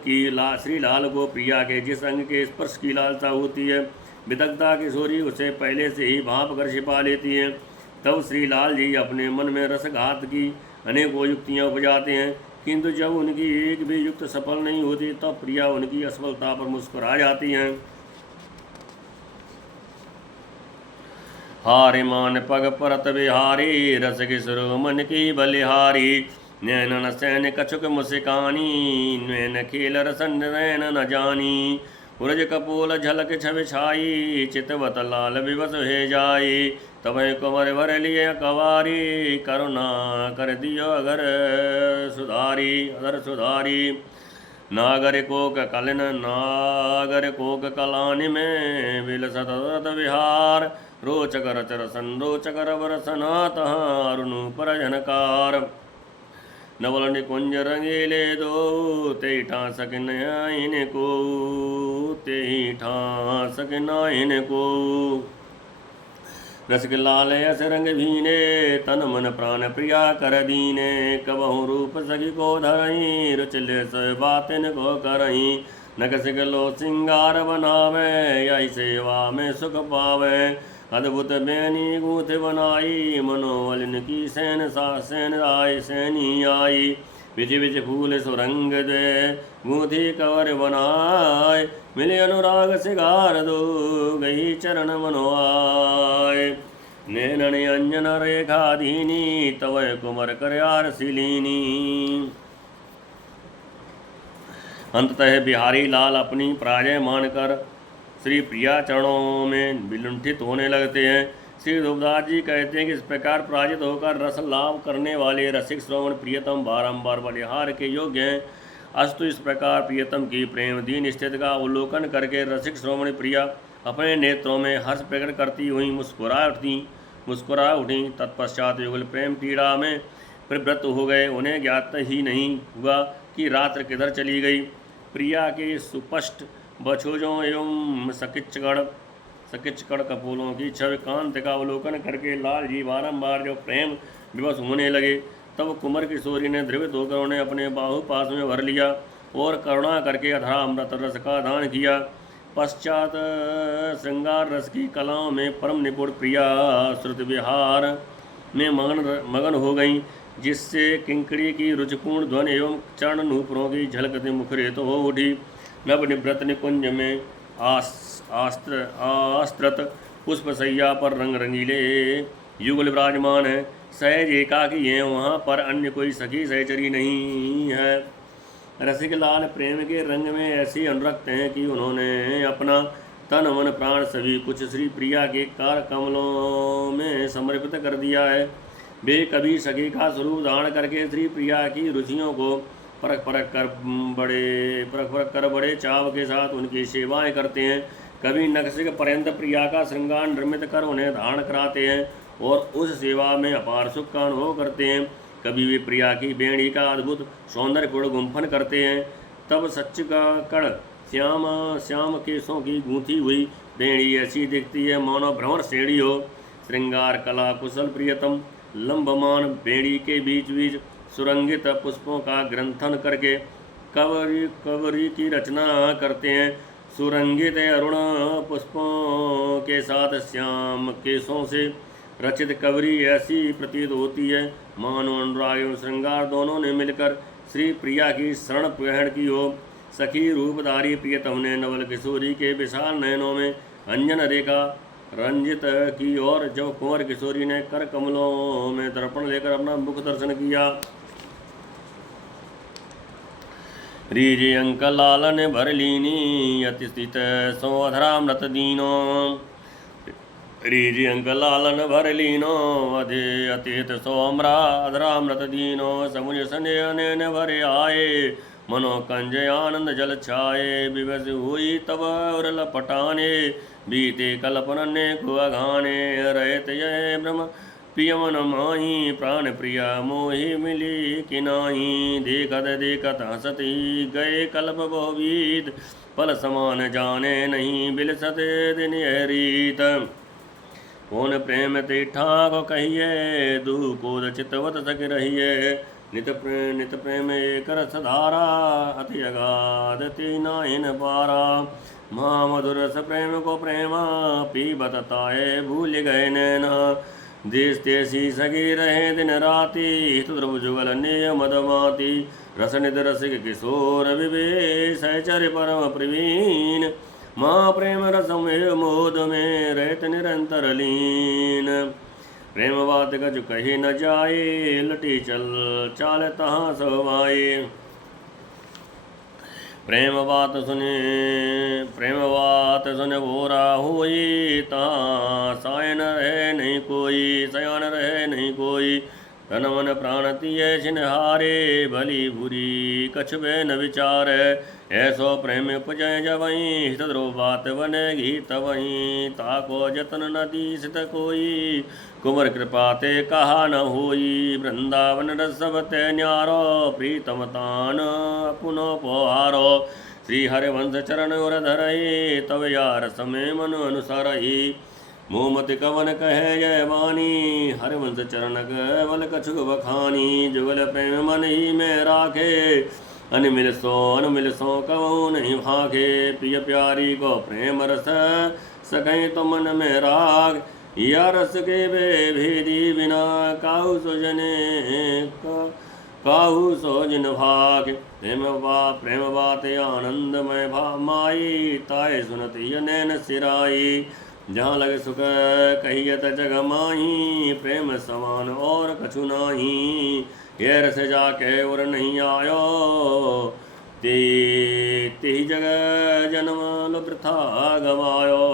को प्रिया के जिस अंग के स्पर्श की लालसा होती है, विदग्धा किशोरी उसे पहले से ही भाप कर छिपा लेती है। तब श्री लाल जी अपने मन में रसघात की अनेकों युक्तियाँ उपजाते हैं, किंतु जब उनकी एक भी युक्त सफल नहीं होती तब प्रिया उनकी असफलता पर मुस्कुरा जाती हैं। हारे मान पग परत बिहारी रस किशोर मन की बलिहारी नैनन सैन कछुक मुस्कानी नैन खेल रसन नैन न जानी उरज कपोल झलक छवि छाई चितवत लाल विवश हे जाई तब कुंवर भर लिए कवारी करुणा कर दियो अगर सुधारी नागर कोक कलानि में बिल सतत विहार रोचक रच रसन रोचक रसनाथ अरुणु पर झनकार नवल निकुंज रंगीले दो ते सकनाइन को रसिक लाल यस रंग भीने तन मन प्राण प्रिया कर दीने कबहु रूप सखी को धरही रुचले से बातिन को करही नक सिकलो सिंगार बनावे यही सेवा में सुख पावे अद्भुत बेनी गूथ बनाई मनोवलिन की सैनी आई बिच बिच फूल सुरंग दे गूथी कवर बनाए मिले अनुराग सिगार दो गई चरण मनोआय नैनन अंजन रेखा दीनी तवय कुमर करयार सिलीनी। अंततः बिहारी लाल अपनी पराजय मानकर श्री प्रिया चरणों में विलुंठित होने लगते हैं। श्री ध्रुवदास जी कहते हैं कि इस प्रकार पराजित होकर रस लाभ करने वाले रसिक श्रवण प्रियतम बारंबार बलिहार के योग्य हैं। अस्तु इस प्रकार प्रियतम की प्रेम दीन स्थिति का अवलोकन करके रसिक श्रवण प्रिया अपने नेत्रों में हर्ष प्रकट करती हुई मुस्कुरा उठी। तत्पश्चात युगल प्रेम पीड़ा में प्रवृत्त हो गए। उन्हें ज्ञात ही नहीं हुआ कि रात्र किधर चली गई। प्रिया के सुस्पष्ट बछोजों एवं सकिचकड़ कपोलों की छवि कांति का अवलोकन करके लाल जी बारंबार जो प्रेम विवश होने लगे, तब कुंवर किशोरी ने द्रवित होकर उन्हें अपने बाहुपास में भर लिया और करुणा करके अथरा अमृत रस का दान किया। पश्चात श्रृंगार रस की कलाओं में परम निपुण प्रिया श्रुति विहार में मगन हो गई, जिससे किंकड़ी की रुचिपूर्ण ध्वनि एवं चरण नूपुरों की झलकती मुखरित हो उठी। नव निवृत निकुंज में आस्त्रत पुष्प सैया पर रंग रंगीले युगल विराजमान है, सहज एकाकी है, वहाँ पर अन्य कोई सखी सहचरी नहीं है। रसिक लाल प्रेम के रंग में ऐसे अनुरक्त हैं कि उन्होंने अपना तन मन प्राण सभी कुछ श्री प्रिया के कार कमलों में समर्पित कर दिया है। वे कभी सखी का स्वरूप धारण करके श्री प्रिया की रुचियों को परख कर बड़े चाव के साथ उनकी सेवाएं करते हैं। कभी नक्सिक पर्यंत प्रिया का श्रृंगार निर्मित कर उन्हें धारण कराते हैं और उस सेवा में अपार सुख का अनुभव करते हैं। कभी वे प्रिया की बेड़ी का अद्भुत सौंदर्य गुण गुम्फन करते हैं। तब सच का कड़ श्याम श्याम केशों की गूंथी हुई बेड़ी ऐसी दिखती है मानो भ्रमर श्रेणी हो। श्रृंगार कला कुशल प्रियतम लंबमान बेड़ी के बीच बीच सुरंगित पुष्पों का ग्रंथन करके कवरी की रचना करते हैं। सुरंगित अरुण पुष्पों के साथ श्याम केशों से रचित कवरी ऐसी प्रतीत होती है मानो अनुराग एवं श्रृंगार दोनों ने मिलकर श्री प्रिया की शरण ग्रहण की हो। सखी रूपधारी प्रियतम ने नवल किशोरी के विशाल नयनों में अंजन रेखा रंजित की और जब कुंवर किशोरी ने कर कमलों में दर्पण लेकर अपना मुख दर्शन किया। रीजे अंक लालन भर लीनी अति स्थित सौधरामृत दीनो। रीजे अंक लालन भर लीनो अधे अतित सोमरा अधरामृत दीनो। समुझ सने भरे आए मनो कंज आनंद जल छाए। विवश हुई तब और लपटाने बीते कल्पन ने को अघाने। रहत ये ब्रह्म प्रियमन माही प्राण प्रिया मोहि मिली कि नाही। देखत देखत हंसती गए कल्प बहुवीत पल समान जाने नहीं बिलसत दिन रीत। कौन प्रेम ते ठाक कहिए दुकोद चितवत सक रहिए। नित प्रेम एक रस धारा अति अगाध ते नाहिन पारा। महामधुर रस प्रेम को प्रेमा पीबत ताए भूल गए नैना। देश तेसी सगी रहे दिन राति ध्रुव जुगल नेय मदमाती। रस निध रसिक किशोर विवेश सहचर्य परम प्रवीण। माँ प्रेम रसमें मोद में रहत निरंतर लीन। प्रेम बात गज कही न जाए लटी चल चाल तहाँ समाये। प्रेम बात सुने भोरा होई तहाँ सायन रहे नहीं कोई सयान रहे नहीं कोई। तन मन प्राण तिये छिनहारे भली बुरी कछ बे न विचार। ऐसो प्रेम उपजय जवहीं हित ध्रुव बात बनेगी तवहीं। ताको जतन न दीसित कोई कुंवर कृपा ते कहा न होई। वृंदावन रसव ते न्यारो प्रीतम तान अपनो पोहारो। श्री हरिवंश चरण और धरई तव यार समय मन अनुसारई। मोमति कवन कहे जय वाणी हरिवंश चरण केवल कछुक बखानी। जुगल प्रेम मन ही में राखे अनमिल सो कवू नहीं भागे। प्रिय प्यारी को प्रेम रस सकै तो मन में राग। या रस के भेदी बिना काहू सोजन भाग। प्रेम बात आनंदमय माई ताए सुनती नैन सिराई। जहाँ लगे सुख कहियत जग माही प्रेम समान और कछु नाही। ये रस जाके और नहीं आयो ते जग जन्म वृथा गवायो।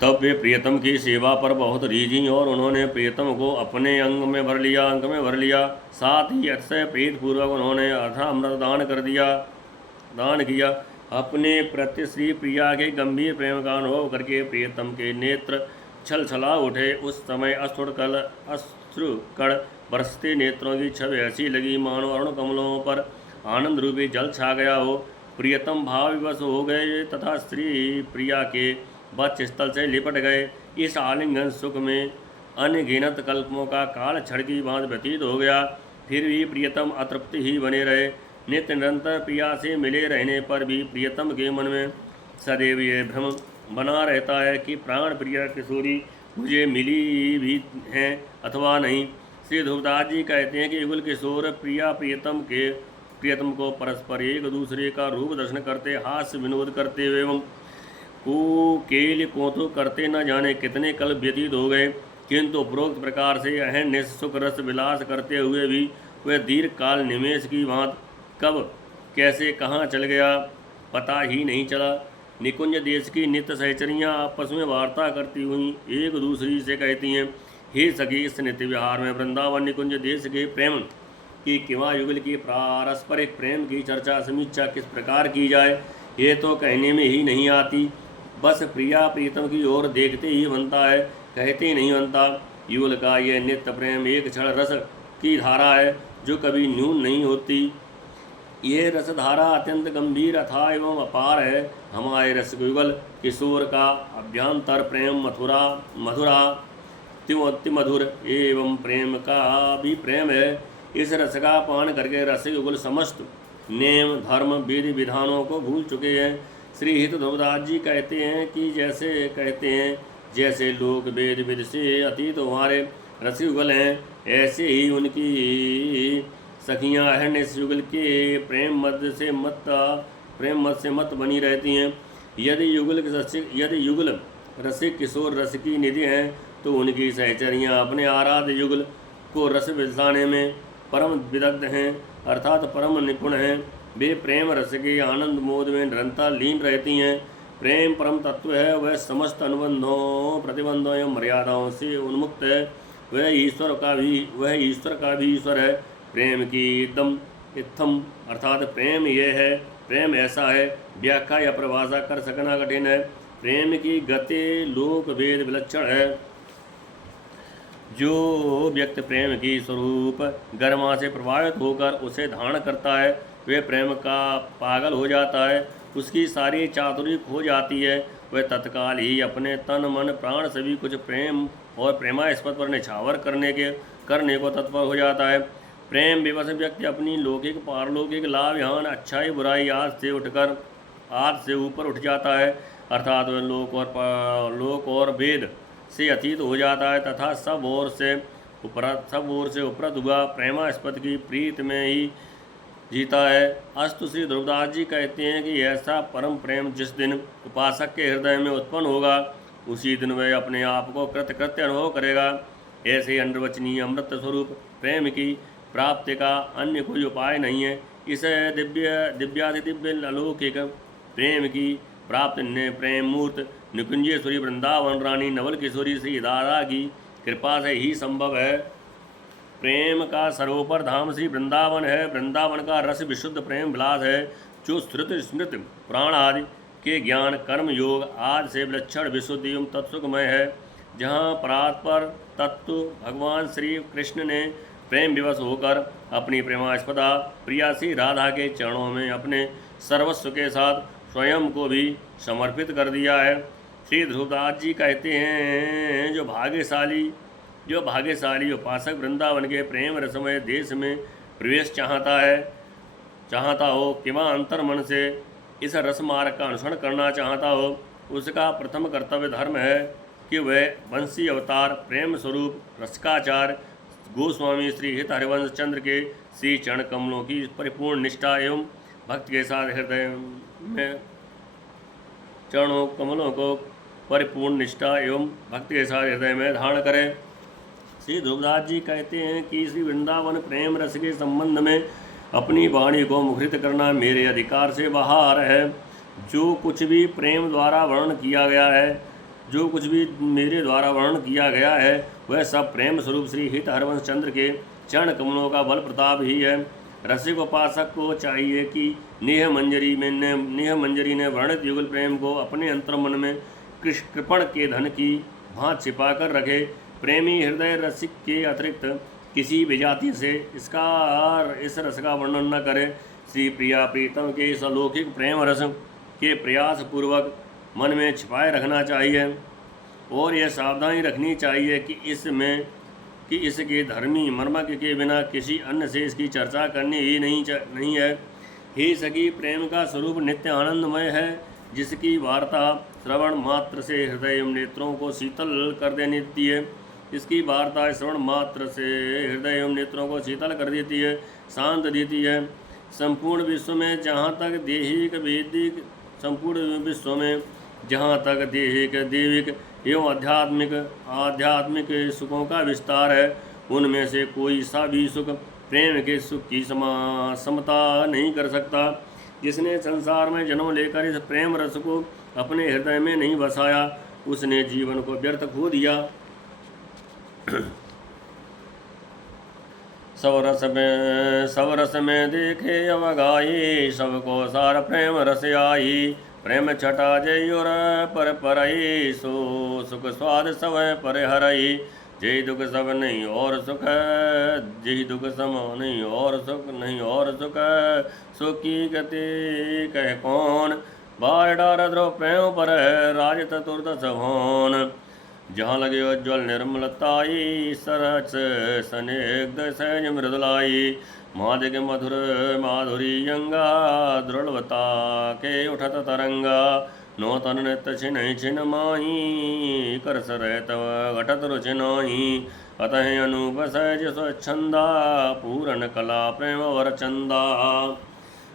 तब वे प्रियतम की सेवा पर बहुत रीझी और उन्होंने प्रियतम को अपने अंग में भर लिया। साथ ही अतिशय प्रीत पूर्वक उन्होंने अमृत दान किया। अपने प्रति श्री प्रिया के गंभीर प्रेम का अनुभव करके प्रियतम के नेत्र छलछला उठे। उस समय अश्रुकण बरसते नेत्रों की छवि ऐसी लगी मानो अरुण कमलों पर आनंद रूपी जल छा गया हो। प्रियतम भाव विवश हो गए तथा श्री प्रिया के वक्ष स्थल से लिपट गए। इस आलिंगन सुख में अनगिनत कल्पों का काल क्षण की भांति व्यतीत हो गया। फिर भी प्रियतम अतृप्त ही बने रहे। नित्य निरंतर प्रिया से मिले रहने पर भी प्रियतम के मन में सदैव ये भ्रम बना रहता है कि प्राण प्रिया किशोरी मुझे मिली भी हैं अथवा नहीं। श्री ध्रुवदास जी कहते हैं कि युगल किशोर प्रिया प्रियतम के प्रियतम को परस्पर एक दूसरे का रूप दर्शन करते, हास्य विनोद करते हुए एवं केल को तो करते न जाने कितने कल व्यतीत हो गए, किंतु उपरोक्त प्रकार से अहन सुख रस विलास करते हुए भी वह दीर्घ काल निमेष की भांत कब कैसे कहाँ चल गया पता ही नहीं चला। निकुंज देश की नित्य सहचरियाँ आपस में वार्ता करती हुई एक दूसरी से कहती हैं, हे सखी, इस नित्य विहार में वृंदावन निकुंज देश के प्रेम की किंवा युगल की पारस्परिक प्रेम की चर्चा समीक्षा किस प्रकार की जाए, ये तो कहने में ही नहीं आती। बस प्रिया प्रीतम की ओर देखते ही बनता है, कहते ही नहीं बनता। युगल का यह नित्य प्रेम एक क्षण रस की धारा है जो कभी न्यून नहीं होती। ये रसधारा अत्यंत गंभीर अथाह एवं अपार है। हमारे रसयुगल किशोर का अभ्यंतर प्रेम मधुरा अति मधुर एवं प्रेम का भी प्रेम है। इस रस का पान करके रसयुगल समस्त नेम धर्म विधि विधानों को भूल चुके हैं। श्री हित ध्रुवदास जी कहते हैं कि जैसे लोग वेद विद से अतीत हमारे रसयुगल हैं, ऐसे ही उनकी सखियाँ हैं इस युगल के प्रेम मत से मत बनी रहती हैं। यदि युगल रसिक किशोर रस की निधि हैं, तो उनकी सहचरियाँ अपने आराध्य युगल को रस बिलसाने में परम विदग्ध हैं, अर्थात परम निपुण हैं। वे प्रेम रस के आनंद मोद में निरंतर लीन रहती हैं। प्रेम परम तत्व है, वह समस्त अनुबंधों प्रतिबंधों एवं मर्यादाओं से उन्मुक्त है। वह ईश्वर का भी ईश्वर है। प्रेम की इत्थम अर्थात प्रेम यह है, प्रेम ऐसा है, व्याख्या या परिभाषा कर सकना कठिन है। प्रेम की गति लोक भेद विलक्षण है। जो व्यक्ति प्रेम की स्वरूप गरिमा से प्रभावित होकर उसे धारण करता है, वह प्रेम का पागल हो जाता है, उसकी सारी चातुरी खो जाती है। वह तत्काल ही अपने तन मन प्राण सभी कुछ प्रेम और प्रेमास्पद पर निछावर करने को तत्पर हो जाता है। प्रेम विवश व्यक्ति अपनी लौकिक पारलौकिक लाभ यहाँ अच्छाई बुराई आज से ऊपर उठ जाता है, अर्थात वह लोक और वेद से अतीत हो जाता है तथा सब ओर से उपरत हुआ प्रेमास्पद की प्रीत में ही जीता है। अस्तु श्री ध्रुवदास जी कहते हैं कि ऐसा परम प्रेम जिस दिन उपासक के हृदय में उत्पन्न होगा, उसी दिन वह अपने आप को कृत्य अनुभव करेगा। ऐसे अनिर्वचनीय अमृत स्वरूप प्रेम की प्राप्ति का अन्य कोई उपाय नहीं है। इस दिव्य अलौकिक प्रेम की प्राप्ति ने प्रेम मूर्त निकुंजेश्वरी वृंदावन रानी नवल किशोरी श्री राधा की कृपा से ही संभव है। प्रेम का सर्वोपर धाम श्री वृंदावन है। वृंदावन का रस विशुद्ध प्रेम विलास है, जो श्रुति स्मृति पुराण आदि के ज्ञान कर्म योग आदि से विलक्षण विशुद्ध एवं तत्सुखमय है। जहाँ परात्पर तत्व भगवान श्री कृष्ण ने प्रेम विवश होकर अपनी प्रेमास्पदा प्रियासी राधा के चरणों में अपने सर्वस्व के साथ स्वयं को भी समर्पित कर दिया है। श्री ध्रुवदास जी कहते हैं, जो भाग्यशाली उपासक वृंदावन के प्रेम रसमय देश में प्रवेश चाहता हो किंवा अंतर मन से इस रसमार्ग का अनुसरण करना चाहता हो, उसका प्रथम कर्तव्य धर्म है कि वह वंशी अवतार प्रेम स्वरूप रसकाचार्य गोस्वामी श्री हित हरिवंश चंद्र के श्री चरण कमलों की परिपूर्ण निष्ठा एवं भक्त के साथ हृदय में चरणों कमलों को परिपूर्ण निष्ठा एवं भक्ति के साथ हृदय में धारण करें। श्री ध्रुवदास जी कहते हैं कि श्री वृंदावन प्रेम रस के संबंध में अपनी वाणी को मुखरित करना मेरे अधिकार से बाहर है। जो कुछ भी प्रेम द्वारा वर्णन किया गया है, जो कुछ भी मेरे द्वारा वर्णन किया गया है, वह सब प्रेम स्वरूप श्री हित हरिवंश चंद्र के चरण कमलों का बल प्रताप ही है। रसिक उपासक को चाहिए कि नेह मंजरी ने वर्णित युगल प्रेम को अपने अंतर्मन में कृपण के धन की भांत छिपा कर रखे। प्रेमी हृदय रसिक के अतिरिक्त किसी भी जाति से इस रस का वर्णन न करे। श्री प्रिया प्रीतम के इस अलौकिक प्रेम रस के प्रयास पूर्वक मन में छिपाए रखना चाहिए और यह सावधानी रखनी चाहिए कि इसके धर्मी मर्मज्ञ के बिना किसी अन्य से इसकी चर्चा करनी ही नहीं है। हे सखी, प्रेम का स्वरूप नित्य आनंदमय है, जिसकी वार्ता श्रवण मात्र से हृदय एवं नेत्रों को शीतल कर देती है। इसकी वार्ता श्रवण मात्र से हृदय एवं नेत्रों को शीतल कर देती है, शांत देती है। संपूर्ण विश्व में जहाँ तक देहिक वैदिक संपूर्ण विश्व में जहाँ तक देहिक दैविक एवं आध्यात्मिक सुखों का विस्तार है, उनमें से कोई सा भी सुख प्रेम के सुख की समता नहीं कर सकता। जिसने संसार में जन्म लेकर इस प्रेम रस को अपने हृदय में नहीं बसाया, उसने जीवन को व्यर्थ खो दिया। सब रस में देखे अवगाई, सबको सार प्रेम रस आई। प्रेम छटा जय और पर आई, सो सुख स्वाद सब पर हरई। जय दुख सब नहीं और सुख, जय दुख सम नहीं और सुख, नहीं और सुख सुख की गति कह कौन। बार डार द्रो प्रेम पर राज चतुर्दश भवन। जहाँ लगे उज्ज्वल निर्मलताई, सरस स्निग्ध सहज मृदुलाई। मादिक मधुर माधुरी यंगा, दृढ़वता के उठत तरंगा। नौतन नित्य छिन छिन माही, कर सर तव घटत रुचि नाही। अतः अनूप सहज स्वच्छंदा, पूरन कला प्रेम वर चंदा।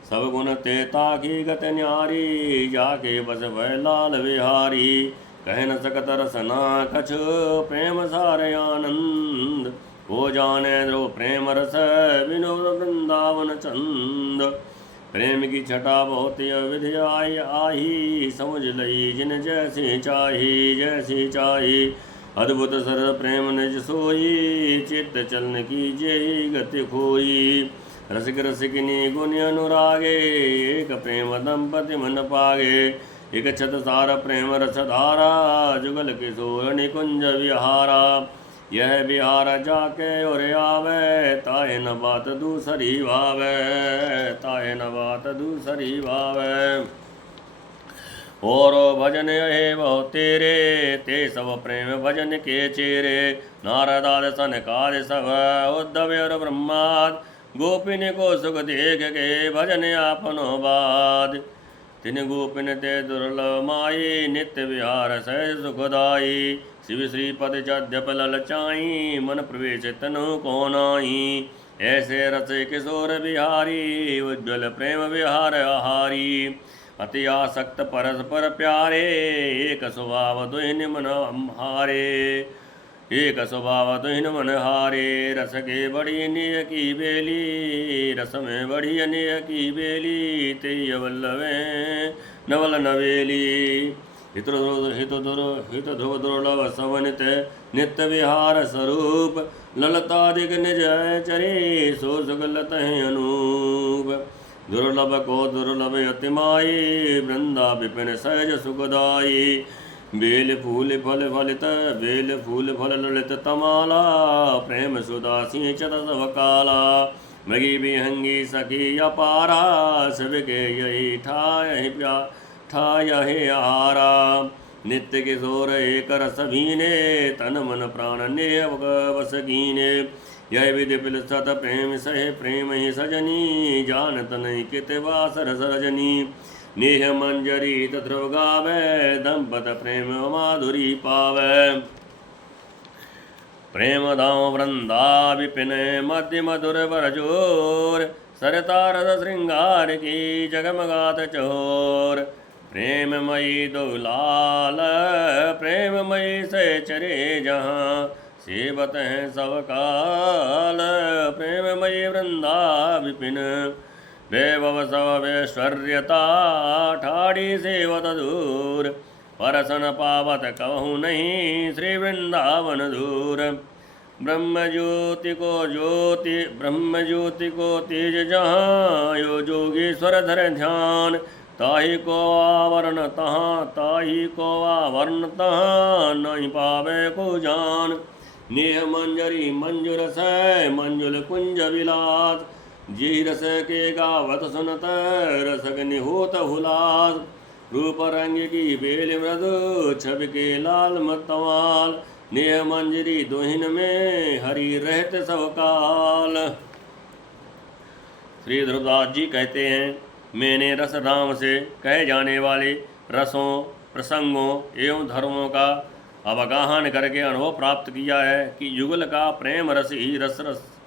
सब गुण तेता की गत न्यारी, जाके बस भय लाल विहारी। कह न सकत रसना कछ, प्रेम सार आनंद। हो जाने द्रो प्रेम रस, विनोद वृंदावन चंद। प्रेम की छटा बहुत अविधि आई आही, समझ लई जिन जैसी चाही जैसी चाही। अद्भुत सर प्रेम निज सोई, चित्त चलन की जेहि गति खोई। रसिक रसिकिनी गुण अनुरागे, एक प्रेम दंपति मन पागे। एक छत सार प्रेम रस धारा, जुगल किशोर निकुंज विहारा। यह बिहार जाके और आवे, ताए न बात दूसरी भावे, ताए न बात दूसरी भावे। और भजन यहे बहु तेरे, ते सब प्रेम भजन के चेरे। नारदाद सनकाद सब उद्धव और ब्रह्माद, गोपिन को सुख देख के भजन आपनो बाद। तिन गोपिन ते दुर्लभ माई, नित्य विहार सहज सुखदाई। शिव श्रीपद जद्यप ललचाई, मन प्रवेश तनु को नाई। ऐसे रस किशोर बिहारी, उज्ज्वल प्रेम विहार आहारी। अति आसक्त परस्पर प्यारे, एक स्वभाव दुहिन मन हारे। एक स्वभाव दुहिन मन हारे, रस के बड़ी निय की बेली। रस में बड़ी निय की बेली, तेय वल्लभे नवल नवेली। हित ध्रुव दुर्लभ सवनित, नित्य विहार स्वरूप। ललतादिक निज चरे, सो सुगलत अनूप। दुर्लभ को दुर्लभ अतिमाई, वृंदा विपिन सहज सुखदाई। बेल फूल फल फलित, बेल फूल फल ललित तमाला। प्रेम सुधा सिंचत सब काला, मृगी विहंगी सखी अपारा। सबके यही ठाय हे आहारा। नित्य किशोर एक रस भीने, तन मन प्राण ने बस कीने। यह विधि पिलसत प्रेम सहे प्रेम ही सजनी, जानत नहीं कित वासर सरजनी। नेह मंजरी ध्रुव गावे, दंपत प्रेम माधुरी पावे। प्रेम दाम वृंदा विपिन, मध्य मधुर बरजोर। सरतारद श्रृंगार की, जगमगात चहोर। प्रेममयी दुलाल, प्रेममयी से चरे जहाँ। सेवत हैं सब काल, प्रेममयी वृंदा विपिन। वैभव सब ऐश्वर्यता, ठाड़ी सेवत दूर। परसन पावत कहूँ नहीं, श्री वृंदावन दूर। ब्रह्म ज्योति को तेज जहाँ, यो जोगेश्वर धर ध्यान। ताहि को आवरण तहाँ, ताहि को आवरण तहाँ, नहीं पावे को जान। नेह मंजरी मंजुर सै, मंजुल कुंज विलास। जी रस के गावत सुनत, रसक निहोत हुलास। रूप रंग की बेल मृदु, छवि के लाल मतवाल। नेह मंजरी दुहिन में, हरि रहत सब काल। श्री ध्रुवदास जी कहते हैं, मैंने रस धाम से कहे जाने वाले रसों, प्रसंगों एवं धर्मों का अवगाहन करके अनुभव प्राप्त किया है कि युगल का प्रेम रस ही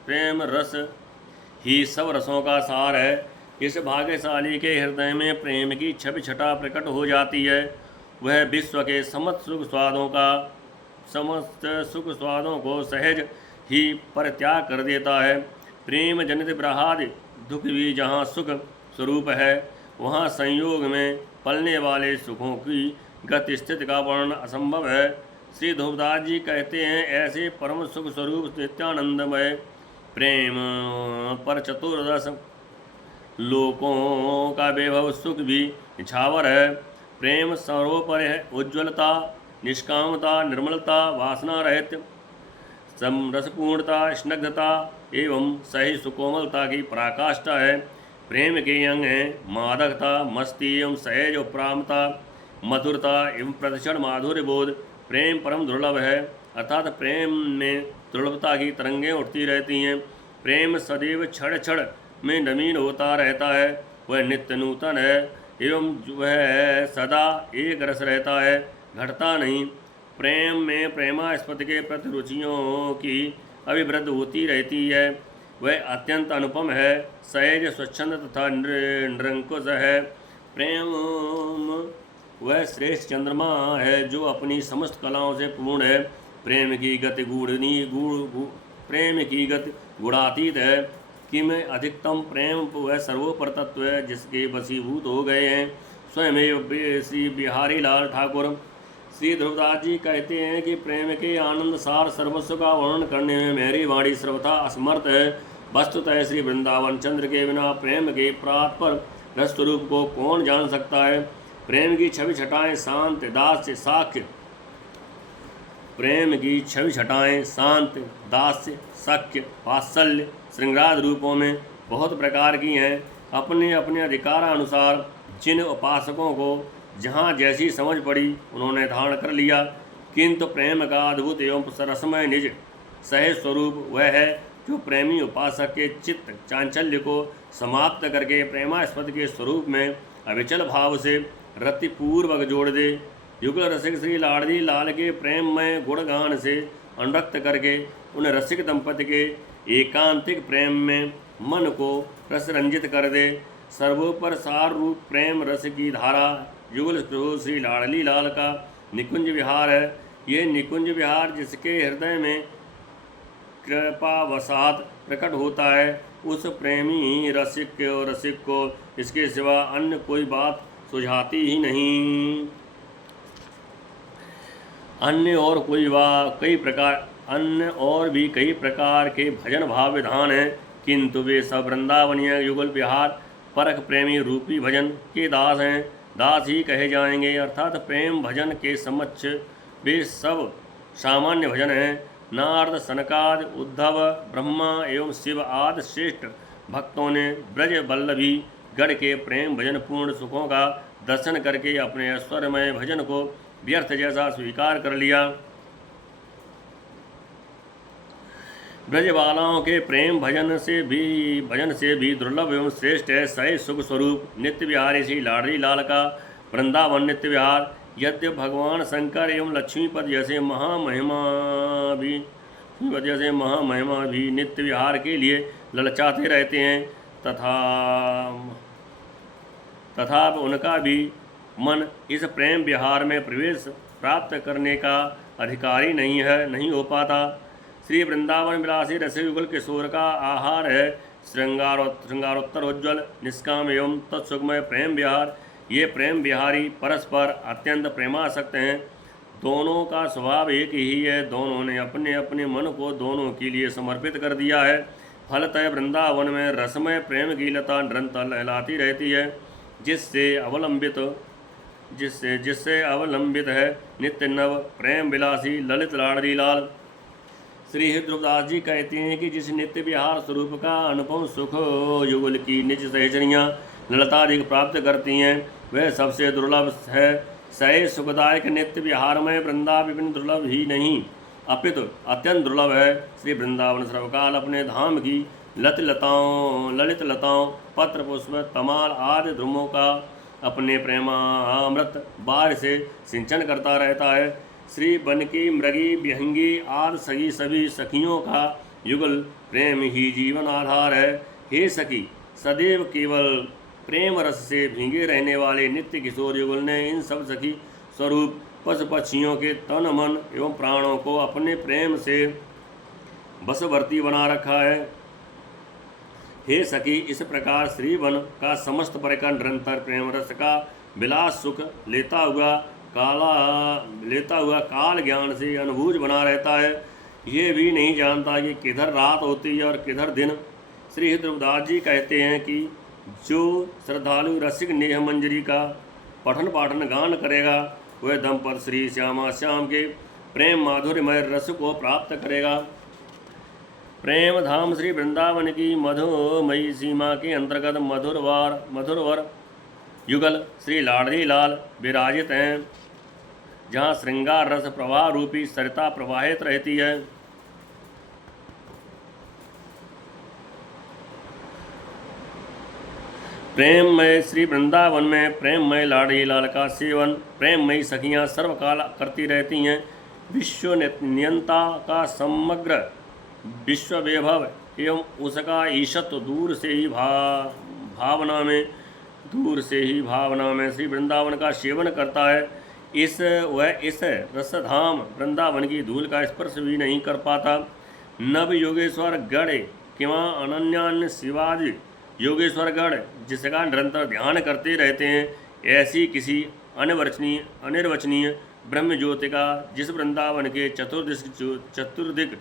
प्रेम रस ही सब रसों का सार है। इस भाग्यशाली के हृदय में प्रेम की छवि छटा प्रकट हो जाती है। वह विश्व के समस्त सुख स्वादों को सहज ही परित्याग कर देता है। प्रेम जनित विरहादि दुख भी जहाँ सुख स्वरूप है, वहाँ संयोग में पलने वाले सुखों की गति स्थिति का वर्णन असंभव है। श्री ध्रुवदास जी कहते हैं, ऐसे परम सुख स्वरूप नित्यानंदमय प्रेम पर चतुर्दश लोकों का वैभव सुख भी निछावर है। प्रेम सर्वोपर है उज्ज्वलता, निष्कामता, निर्मलता, वासना रहित रसपूर्णता, स्निग्धता एवं सही सुकोमलता की पराकाष्ठा है। प्रेम के अंग हैं मादकता, मस्ती एवं सहज उपरामता, मधुरता एवं प्रतिक्षण माधुर्य बोध। प्रेम परम दुर्लभ है, अर्थात प्रेम में दुर्लभता की तरंगें उठती रहती हैं। प्रेम सदैव क्षण क्षण में नवीन होता रहता है, वह नित्य नूतन है एवं वह सदा एक रस रहता है, घटता नहीं। प्रेम में प्रेमास्पद के प्रति रुचियों की अभिवृद्धि होती रहती है। वह अत्यंत अनुपम है, सहज स्वच्छंद तथा निरंकुश है। प्रेम वह श्रेष्ठ चंद्रमा है जो अपनी समस्त कलाओं से पूर्ण है। प्रेम की गति गुणातीत है कि में अधिकतम प्रेम वह सर्वोपर तत्व है जिसके वशीभूत हो गए हैं स्वयं श्री बिहारी लाल ठाकुर। श्री ध्रुवदास जी कहते हैं कि प्रेम के आनंद सार सर्वस्व का वर्णन करने में मेरी वाणी सर्वथा असमर्थ है। वस्तुतः श्री वृंदावन चंद्र के बिना प्रेम के प्रात्पर रस स्वरूप को कौन जान सकता है। प्रेम की छवि छटाएं शांत दास्य साख्य, प्रेम की छवि छटाएं शांत दास्य सख्य वात्सल्य श्रृंगार रूपों में बहुत प्रकार की हैं। अपने अपने अधिकारानुसार जिन उपासकों को जहाँ जैसी समझ पड़ी उन्होंने धारण कर लिया, किंतु प्रेम का अद्भुत एवं सरसमय निज सहज स्वरूप वह है जो प्रेमी उपासक के चित्त चांचल्य को समाप्त करके प्रेमास्पद के स्वरूप में अविचल भाव से रतिपूर्वक जोड़ दे। युगल रसिक श्री लाडली लाल के प्रेममय गुणगान से अनुरक्त करके उन रसिक दंपति के एकांतिक प्रेम में मन को रस रंजित कर दे। सर्वोपर सार रूप प्रेम रस की धारा युगल श्री लाडली लाल का निकुंज विहार है। ये निकुंज विहार जिसके हृदय में कृपावसात प्रकट होता है, उस प्रेमी रसिक को इसके सिवा अन्य कोई बात सुझाती ही नहीं। अन्य और भी कई प्रकार के भजन भाव विधान हैं, किंतु वे सब वृंदावनीय युगल विहार परख प्रेमी रूपी भजन के दास हैं, दास ही कहे जाएंगे। अर्थात प्रेम भजन के समक्ष वे सब सामान्य भजन हैं। नारद, सनकाद, उद्धव, ब्रह्मा एवं शिव आदि श्रेष्ठ भक्तों ने ब्रज वल्लभी गढ़ के प्रेम भजन पूर्ण सुखों का दर्शन करके अपने ऐश्वर्यमय भजन को व्यर्थ जैसा स्वीकार कर लिया। ब्रजबालाओं के प्रेम भजन से भी दुर्लभ एवं श्रेष्ठ है सहज सुख स्वरूप नित्य विहारी श्री लाडली लाल का वृंदावन नित्य विहार। यद्यप भगवान शंकर एवं लक्ष्मीपद जैसे महामहिमा भी नित्य विहार के लिए ललचाते रहते हैं, तथा उनका भी मन इस प्रेम विहार में प्रवेश प्राप्त करने का अधिकारी नहीं हो पाता। श्री वृंदावन विलासी रसयुगल किशोर का आहार है श्रृंगारोत्तर उज्ज्वल निष्काम एवं तत्सुखमय प्रेम विहार। ये प्रेम विहारी परस्पर अत्यंत प्रेमासक्त हैं, दोनों का स्वभाव एक ही है, दोनों ने अपने अपने मन को दोनों के लिए समर्पित कर दिया है। फलतः वृंदावन में रसमय प्रेम की लता निरंतर लहलाती रहती है, जिससे अवलंबित है नित्य नव प्रेम विलासी ललित लाडली लाल। श्री ध्रुवदास जी कहते हैं कि जिस नित्य विहार स्वरूप का अनुपम सुख युगल की निज सहचरियाँ ललताधिक प्राप्त करती हैं, वह सबसे दुर्लभ है। सहज सुखदायक नित्य विहार में वृंदावन दुर्लभ ही नहीं अपितु अत्यंत दुर्लभ है। श्री वृंदावन सर्वकाल अपने धाम की ललित लताओं पत्र पुष्प तमाल आदि ध्रुमों का अपने प्रेमामृत बार से सिंचन करता रहता है। श्री बनकी मृगी विहंगी आदि सभी सखियों का युगल प्रेम ही जीवन आधार है। हे सखी, सदैव केवल प्रेम रस से भीगे रहने वाले नित्य किशोर युगल ने इन सब सखी स्वरूप पशु पक्षियों के तन मन एवं प्राणों को अपने प्रेम से बसवर्ती बना रखा है। हे सखी, इस प्रकार श्री वन का समस्त परिकर निरंतर प्रेम रस का विलास सुख लेता हुआ काल ज्ञान से अनुभूज बना रहता है। ये भी नहीं जानता कि किधर रात होती है और किधर दिन। श्री ध्रुवदास जी कहते हैं कि जो श्रद्धालु रसिक नेह मंजरी का पठन पाठन गान करेगा वह दंपत श्री श्यामा श्याम के प्रेम माधुर्यमय रस को प्राप्त करेगा। प्रेम धाम श्री वृंदावन की मधुमयी सीमा के अंतर्गत मधुरवर युगल श्री लाडली लाल विराजित हैं, जहाँ श्रृंगार रस प्रवाह रूपी सरिता प्रवाहित रहती है। प्रेममय श्री वृंदावन में प्रेममय लाडली लाल का सेवन प्रेममयी सखियाँ सर्वकाल करती रहती हैं। विश्व नियंता का समग्र विश्व वैभव एवं उसका ईशत्व दूर से ही भावना में श्री वृंदावन का सेवन करता है। इस रसधाम वृंदावन की धूल का स्पर्श भी नहीं कर पाता। नव योगेश्वर गण किंवा अनन्यान्य शिवाजी योगेश्वर गण जिसका निरंतर ध्यान करते रहते हैं, ऐसी किसी अनिर्वचनीय ब्रह्म ज्योति का जिस वृंदावन के चतुर्दिक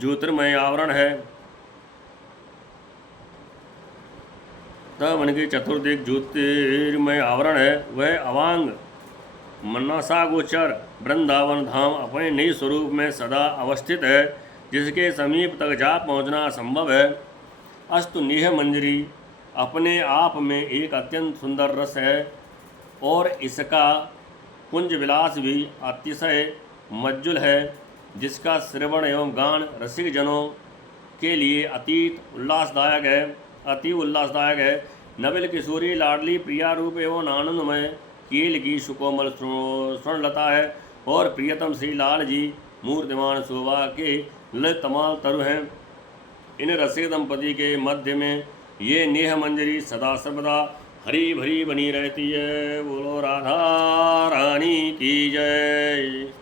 ज्योतिर्मय आवरण है, तब उनके चतुर्दिक ज्योतिर्मय आवरण है, वह अवांग मनसागोचर वृंदावन धाम अपने निज स्वरूप में सदा अवस्थित है, जिसके समीप तक जा पहुँचना असंभव है। अस्तु नेह मंजरी अपने आप में एक अत्यंत सुंदर रस है और इसका कुंज विलास भी अतिशय मज्जुल है, जिसका श्रवण एवं गान रसिक जनों के लिए अति उल्लासदायक है। नविल किशोरी लाडली प्रिया रूप एवं आनंदमय केल की सुकोमल स्वर्णलता है और प्रियतम श्री लाल जी मूर्तिमान शोभा के ललितमाल तरु हैं। इन रसिक दंपति के मध्य में ये नेह मंजरी सदा सर्वदा हरी भरी बनी रहती है। बोलो राधा रानी की जय।